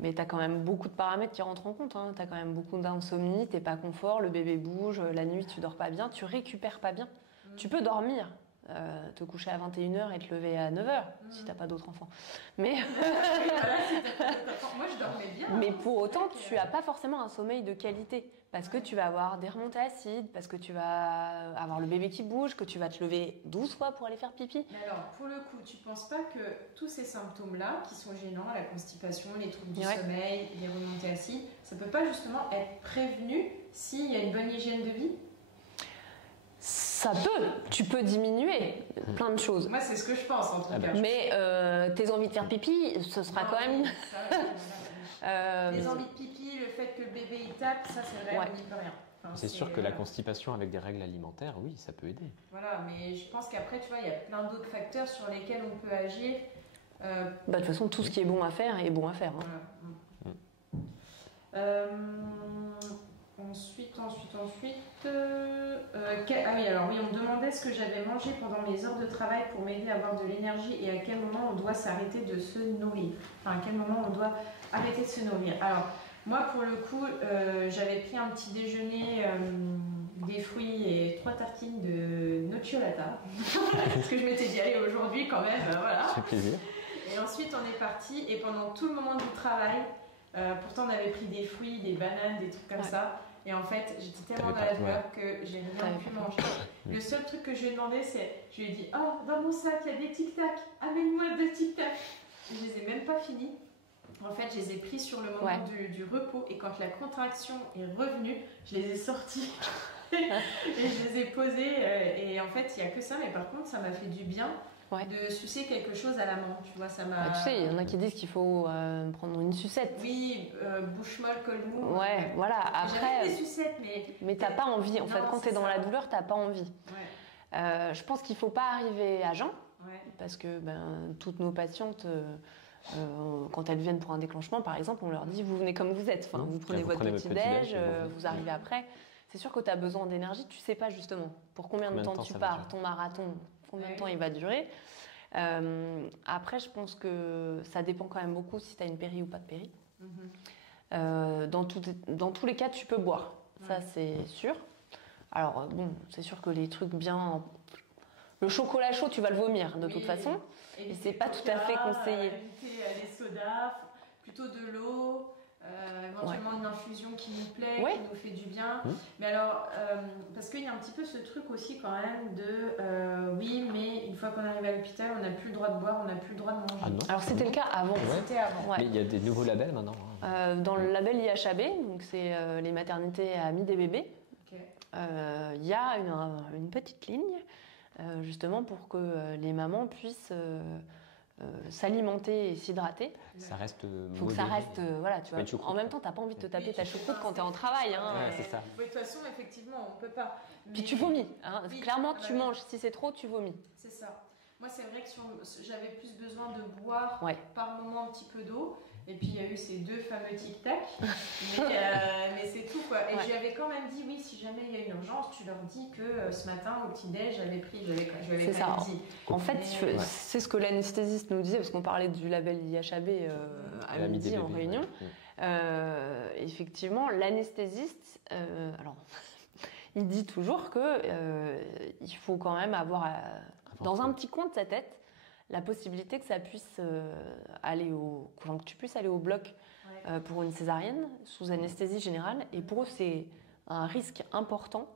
Mais tu as quand même beaucoup de paramètres qui rentrent en compte. Tu as quand même beaucoup d'insomnie, tu n'es pas confort, le bébé bouge, la nuit tu dors pas bien, tu récupères pas bien. Tu peux dormir, te coucher à 21h et te lever à 9h si tu n'as pas d'autres enfants. Mais... Moi je dormais bien. Mais pour autant, tu n'as pas forcément un sommeil de qualité. Parce que tu vas avoir des remontées acides, parce que tu vas avoir le bébé qui bouge, que tu vas te lever 12 fois pour aller faire pipi. Mais alors, pour le coup, tu ne penses pas que tous ces symptômes-là, qui sont gênants, la constipation, les troubles du sommeil, les remontées acides, ça ne peut pas justement être prévenu s'il y a une bonne hygiène de vie? Ça peut, tu peux diminuer plein de choses. Moi, c'est ce que je pense en tout cas. Mais tes envies de faire pipi, ce sera quand même... Les envies de pipi, le fait que le bébé il tape, ça c'est vrai, on n'y peut rien. C'est sûr que la constipation avec des règles alimentaires, oui, ça peut aider. Voilà, mais je pense qu'après, tu vois, il y a plein d'autres facteurs sur lesquels on peut agir. De toute façon, tout ce qui est bon à faire est bon à faire. Voilà. Ensuite. Alors oui, on me demandait ce que j'avais mangé pendant mes heures de travail pour m'aider à avoir de l'énergie et à quel moment on doit s'arrêter de se nourrir. Enfin, à quel moment on doit arrêter de se nourrir. Alors, moi, pour le coup, j'avais pris un petit déjeuner, des fruits et 3 tartines de nocciolata. Parce que je m'étais dit, allez, aujourd'hui quand même, voilà. C'est plaisir. Et ensuite, on est parti et pendant tout le moment du travail, pourtant on avait pris des fruits, des bananes, des trucs comme ça. Et en fait, j'étais tellement dans la douleur que j'ai rien pu manger. Le seul truc que je lui ai demandé, je lui ai dit, oh, dans mon sac, il y a des tic-tac, amène-moi 2 tic-tac. Je les ai même pas finis. En fait, je les ai pris sur le moment du repos et quand la contraction est revenue, je les ai sortis et je les ai posés. Et en fait, il n'y a que ça, mais par contre, ça m'a fait du bien. De sucer quelque chose à la main, tu vois, ça m'a... tu sais, il y en a qui disent qu'il faut prendre une sucette. Oui, bouche molle, col mou. Ouais, voilà, après... J'avais des sucettes, mais t'as pas envie, en fait, quand t'es dans la douleur, t'as pas envie. Je pense qu'il faut pas arriver à jeun, parce que toutes nos patientes, quand elles viennent pour un déclenchement, par exemple, on leur dit, vous venez comme vous êtes, vous prenez votre petit-déj, vous arrivez après. C'est sûr que t'as besoin d'énergie, tu sais pas justement pour combien de temps tu pars, ton marathon, combien de temps il va durer. Après, je pense que ça dépend quand même beaucoup si tu as une péri ou pas de péri. Dans tous les cas, tu peux boire. Ça, c'est sûr. Alors, bon, c'est sûr que les trucs bien... Le chocolat chaud, tu vas le vomir de toute façon. Et c'est pas tout à fait conseillé. Éviter les sodas, plutôt de l'eau... éventuellement une infusion qui nous plaît, qui nous fait du bien. Mais alors, parce qu'il y a un petit peu ce truc aussi quand même de oui, mais une fois qu'on arrive à l'hôpital, on n'a plus le droit de boire, on n'a plus le droit de manger. Alors c'était le cas avant. C'était avant. Mais il y a des nouveaux labels maintenant. Dans le label IHAB, donc c'est les maternités amies des bébés, il y a une petite ligne justement pour que les mamans puissent s'alimenter et s'hydrater. Ça reste faut que ça reste voilà, tu vois. En même temps, t'as pas envie de te taper ta choucroute quand t'es en travail. C'est ça. De toute façon, effectivement, on peut pas. Puis tu vomis. Clairement, tu manges. Si c'est trop, tu vomis. C'est ça. Moi, c'est vrai que j'avais plus besoin de boire par moment un petit peu d'eau. Et puis, il y a eu ces 2 fameux tic-tac. Mais c'est tout, quoi. Et je lui avais quand même dit, oui, si jamais il y a une urgence, tu leur dis que ce matin, au petit-déj, j'avais pris, je lui avais quand même dit. En fait, c'est ce que l'anesthésiste nous disait, parce qu'on parlait du label IHAB à midi en réunion. Effectivement, l'anesthésiste, alors, il dit toujours qu'il faut quand même avoir, dans un petit coin de sa tête, la possibilité que ça puisse que tu puisses aller au bloc pour une césarienne sous anesthésie générale. Et pour eux, c'est un risque important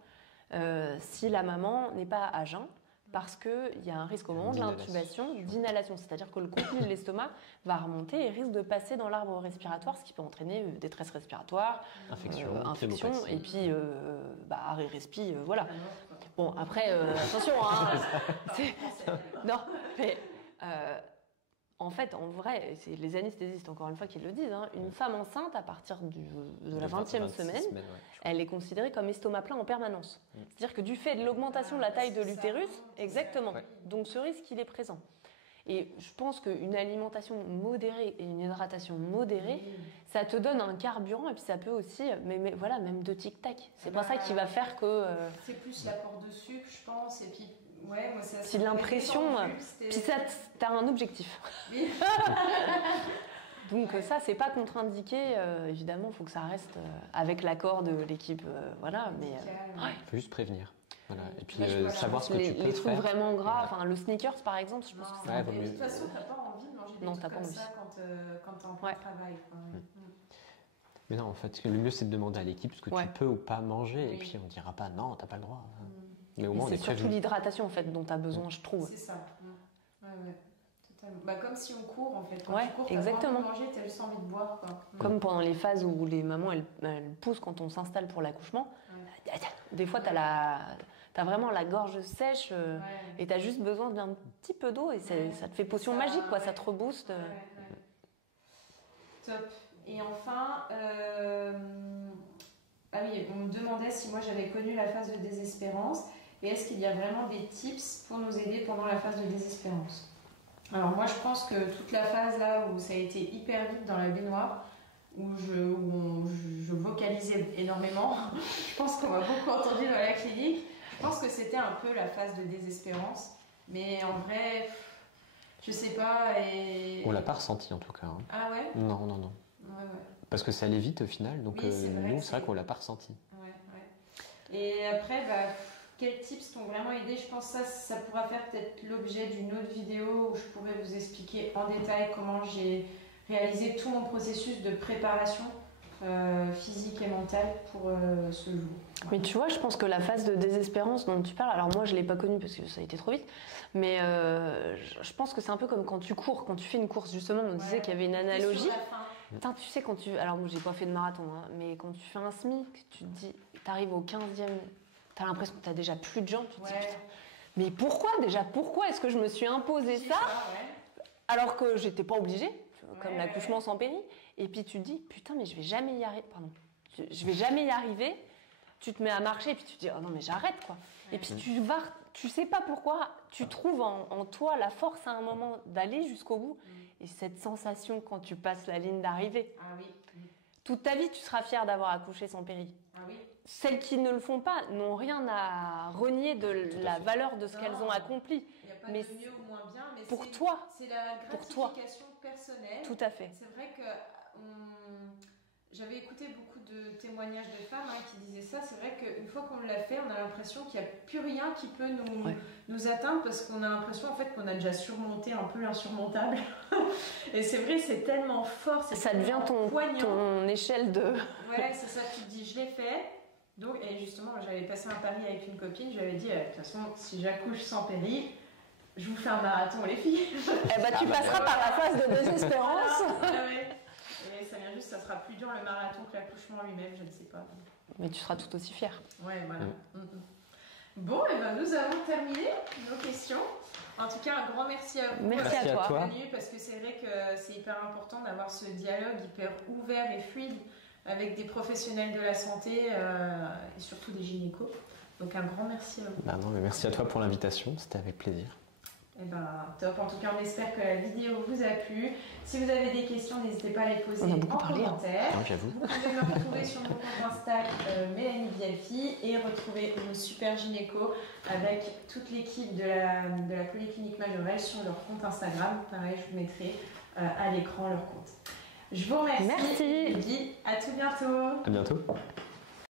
si la maman n'est pas à jeun, parce qu'il y a un risque au moment de l'intubation d'inhalation. C'est-à-dire que le contenu de l'estomac va remonter et risque de passer dans l'arbre respiratoire, ce qui peut entraîner détresse respiratoire, infection et puis arrêt respi, voilà. Bon, après, attention, non, mais... en fait, en vrai, c'est les anesthésistes, encore une fois, qui le disent, une femme enceinte, à partir de la 20e semaine, elle est considérée comme estomac plein en permanence. C'est-à-dire que du fait de l'augmentation de la taille de l'utérus, exactement, donc ce risque, il est présent. Et je pense qu'une alimentation modérée et une hydratation modérée, ça te donne un carburant et puis ça peut aussi, mais voilà, même de tic-tac. C'est pas ça qui va faire que... C'est plus l'apport de sucre, je pense, et puis... Ouais, moi, c'est l'impression, puis ça, t'as un objectif. Oui. Donc ça, c'est pas contre-indiqué. Évidemment, il faut que ça reste avec l'accord de l'équipe, voilà. Mais il faut juste prévenir. Voilà. Et puis savoir ce que tu peux faire. Les trucs vraiment gras, enfin le sneakers par exemple, je pense que c'est. De toute façon, t'as pas envie de manger des trucs comme ça quand t'es en plein travail. Mais non, en fait, le mieux c'est de demander à l'équipe ce que tu peux ou pas manger, et puis on dira pas non, t'as pas le droit. Mais au moins, c'est surtout l'hydratation en fait dont tu as besoin, je trouve. C'est ça. Totalement. Comme si on court en fait. Quand tu cours, exactement. T'as envie de manger, t'as juste envie de boire. Quoi. Comme pendant les phases où les mamans elles poussent quand on s'installe pour l'accouchement. Des fois, t'as vraiment la gorge sèche et t'as juste besoin d'un petit peu d'eau et ça te fait potion magique, quoi. Ça te rebooste. Top. Et enfin. Ah oui, on me demandait si moi j'avais connu la phase de désespérance et est-ce qu'il y a vraiment des tips pour nous aider pendant la phase de désespérance. Alors moi je pense que toute la phase là où ça a été hyper vite dans la baignoire, où je vocalisais énormément, je pense qu'on m'a beaucoup entendu dans la clinique, je pense que c'était un peu la phase de désespérance, mais en vrai, je sais pas. On l'a pas ressenti en tout cas. Ah ouais ? Non. Ouais. Parce que ça allait vite au final, donc oui, c'est vrai qu'on l'a pas ressenti. Ouais. Et après, quels tips t'ont vraiment aidé ? Je pense que ça pourra faire peut-être l'objet d'une autre vidéo où je pourrais vous expliquer en détail comment j'ai réalisé tout mon processus de préparation physique et mentale pour ce jour. Mais tu vois, je pense que la phase de désespérance dont tu parles, alors moi je ne l'ai pas connue parce que ça a été trop vite, mais je pense que c'est un peu comme quand tu cours, quand tu fais une course, justement, on disait qu'il y avait une analogie. Putain, tu sais, alors moi j'ai pas fait de marathon, hein, mais quand tu fais un SMI, tu te dis, t'arrives au 15e, t'as l'impression que t'as déjà plus de jambes, tu te dis, putain, mais pourquoi est-ce que je me suis imposé ça alors que j'étais pas obligée, comme l'accouchement sans péri, et puis tu te dis, putain, mais je vais jamais y arriver, je vais jamais y arriver, tu te mets à marcher, et puis tu te dis, oh non, mais j'arrête, quoi. Et puis tu sais pas pourquoi, tu trouves en toi la force à un moment d'aller jusqu'au bout, et cette sensation quand tu passes la ligne d'arrivée. Ah oui. Toute ta vie, tu seras fière d'avoir accouché sans péri. Ah oui. Celles qui ne le font pas n'ont rien à renier de la valeur de ce qu'elles ont accompli. Il n'y a pas de mieux ou moins bien, mais pour toi, c'est la gratification personnelle. Tout à fait. C'est vrai que j'avais écouté beaucoup de témoignages de femmes qui disaient ça. C'est vrai qu'une fois qu'on l'a fait, on a l'impression qu'il n'y a plus rien qui peut nous atteindre parce qu'on a l'impression en fait qu'on a déjà surmonté un peu l'insurmontable. Et c'est vrai, c'est tellement fort. Ça devient ton échelle de... Ouais, c'est ça. Tu te dis, je l'ai fait. Donc, et justement, j'avais passé un pari avec une copine. J'avais dit, de toute façon, si j'accouche sans péri, je vous fais un marathon, les filles. Eh ben, tu passeras par la phase de désespérance. Et ça vient juste, ça sera plus dur le marathon que l'accouchement lui-même, je ne sais pas. Mais tu seras tout aussi fière. Ouais, voilà. Bon, et ben nous avons terminé nos questions. En tout cas, un grand merci à vous. Merci à toi. Parce que c'est vrai que c'est hyper important d'avoir ce dialogue hyper ouvert et fluide avec des professionnels de la santé et surtout des gynécos. Donc un grand merci à vous. Non, mais merci à toi pour l'invitation, c'était avec plaisir. Eh ben, top. En tout cas, on espère que la vidéo vous a plu. Si vous avez des questions, n'hésitez pas à les poser en commentaire. J'avoue. Vous pouvez me retrouver sur mon compte Insta Mélanie Vialfi et retrouver nos super gynécos avec toute l'équipe de la Polyclinique Majorelle sur leur compte Instagram. Pareil, je vous mettrai à l'écran leur compte. Je vous remercie. Merci. Je vous dis à tout bientôt. À bientôt.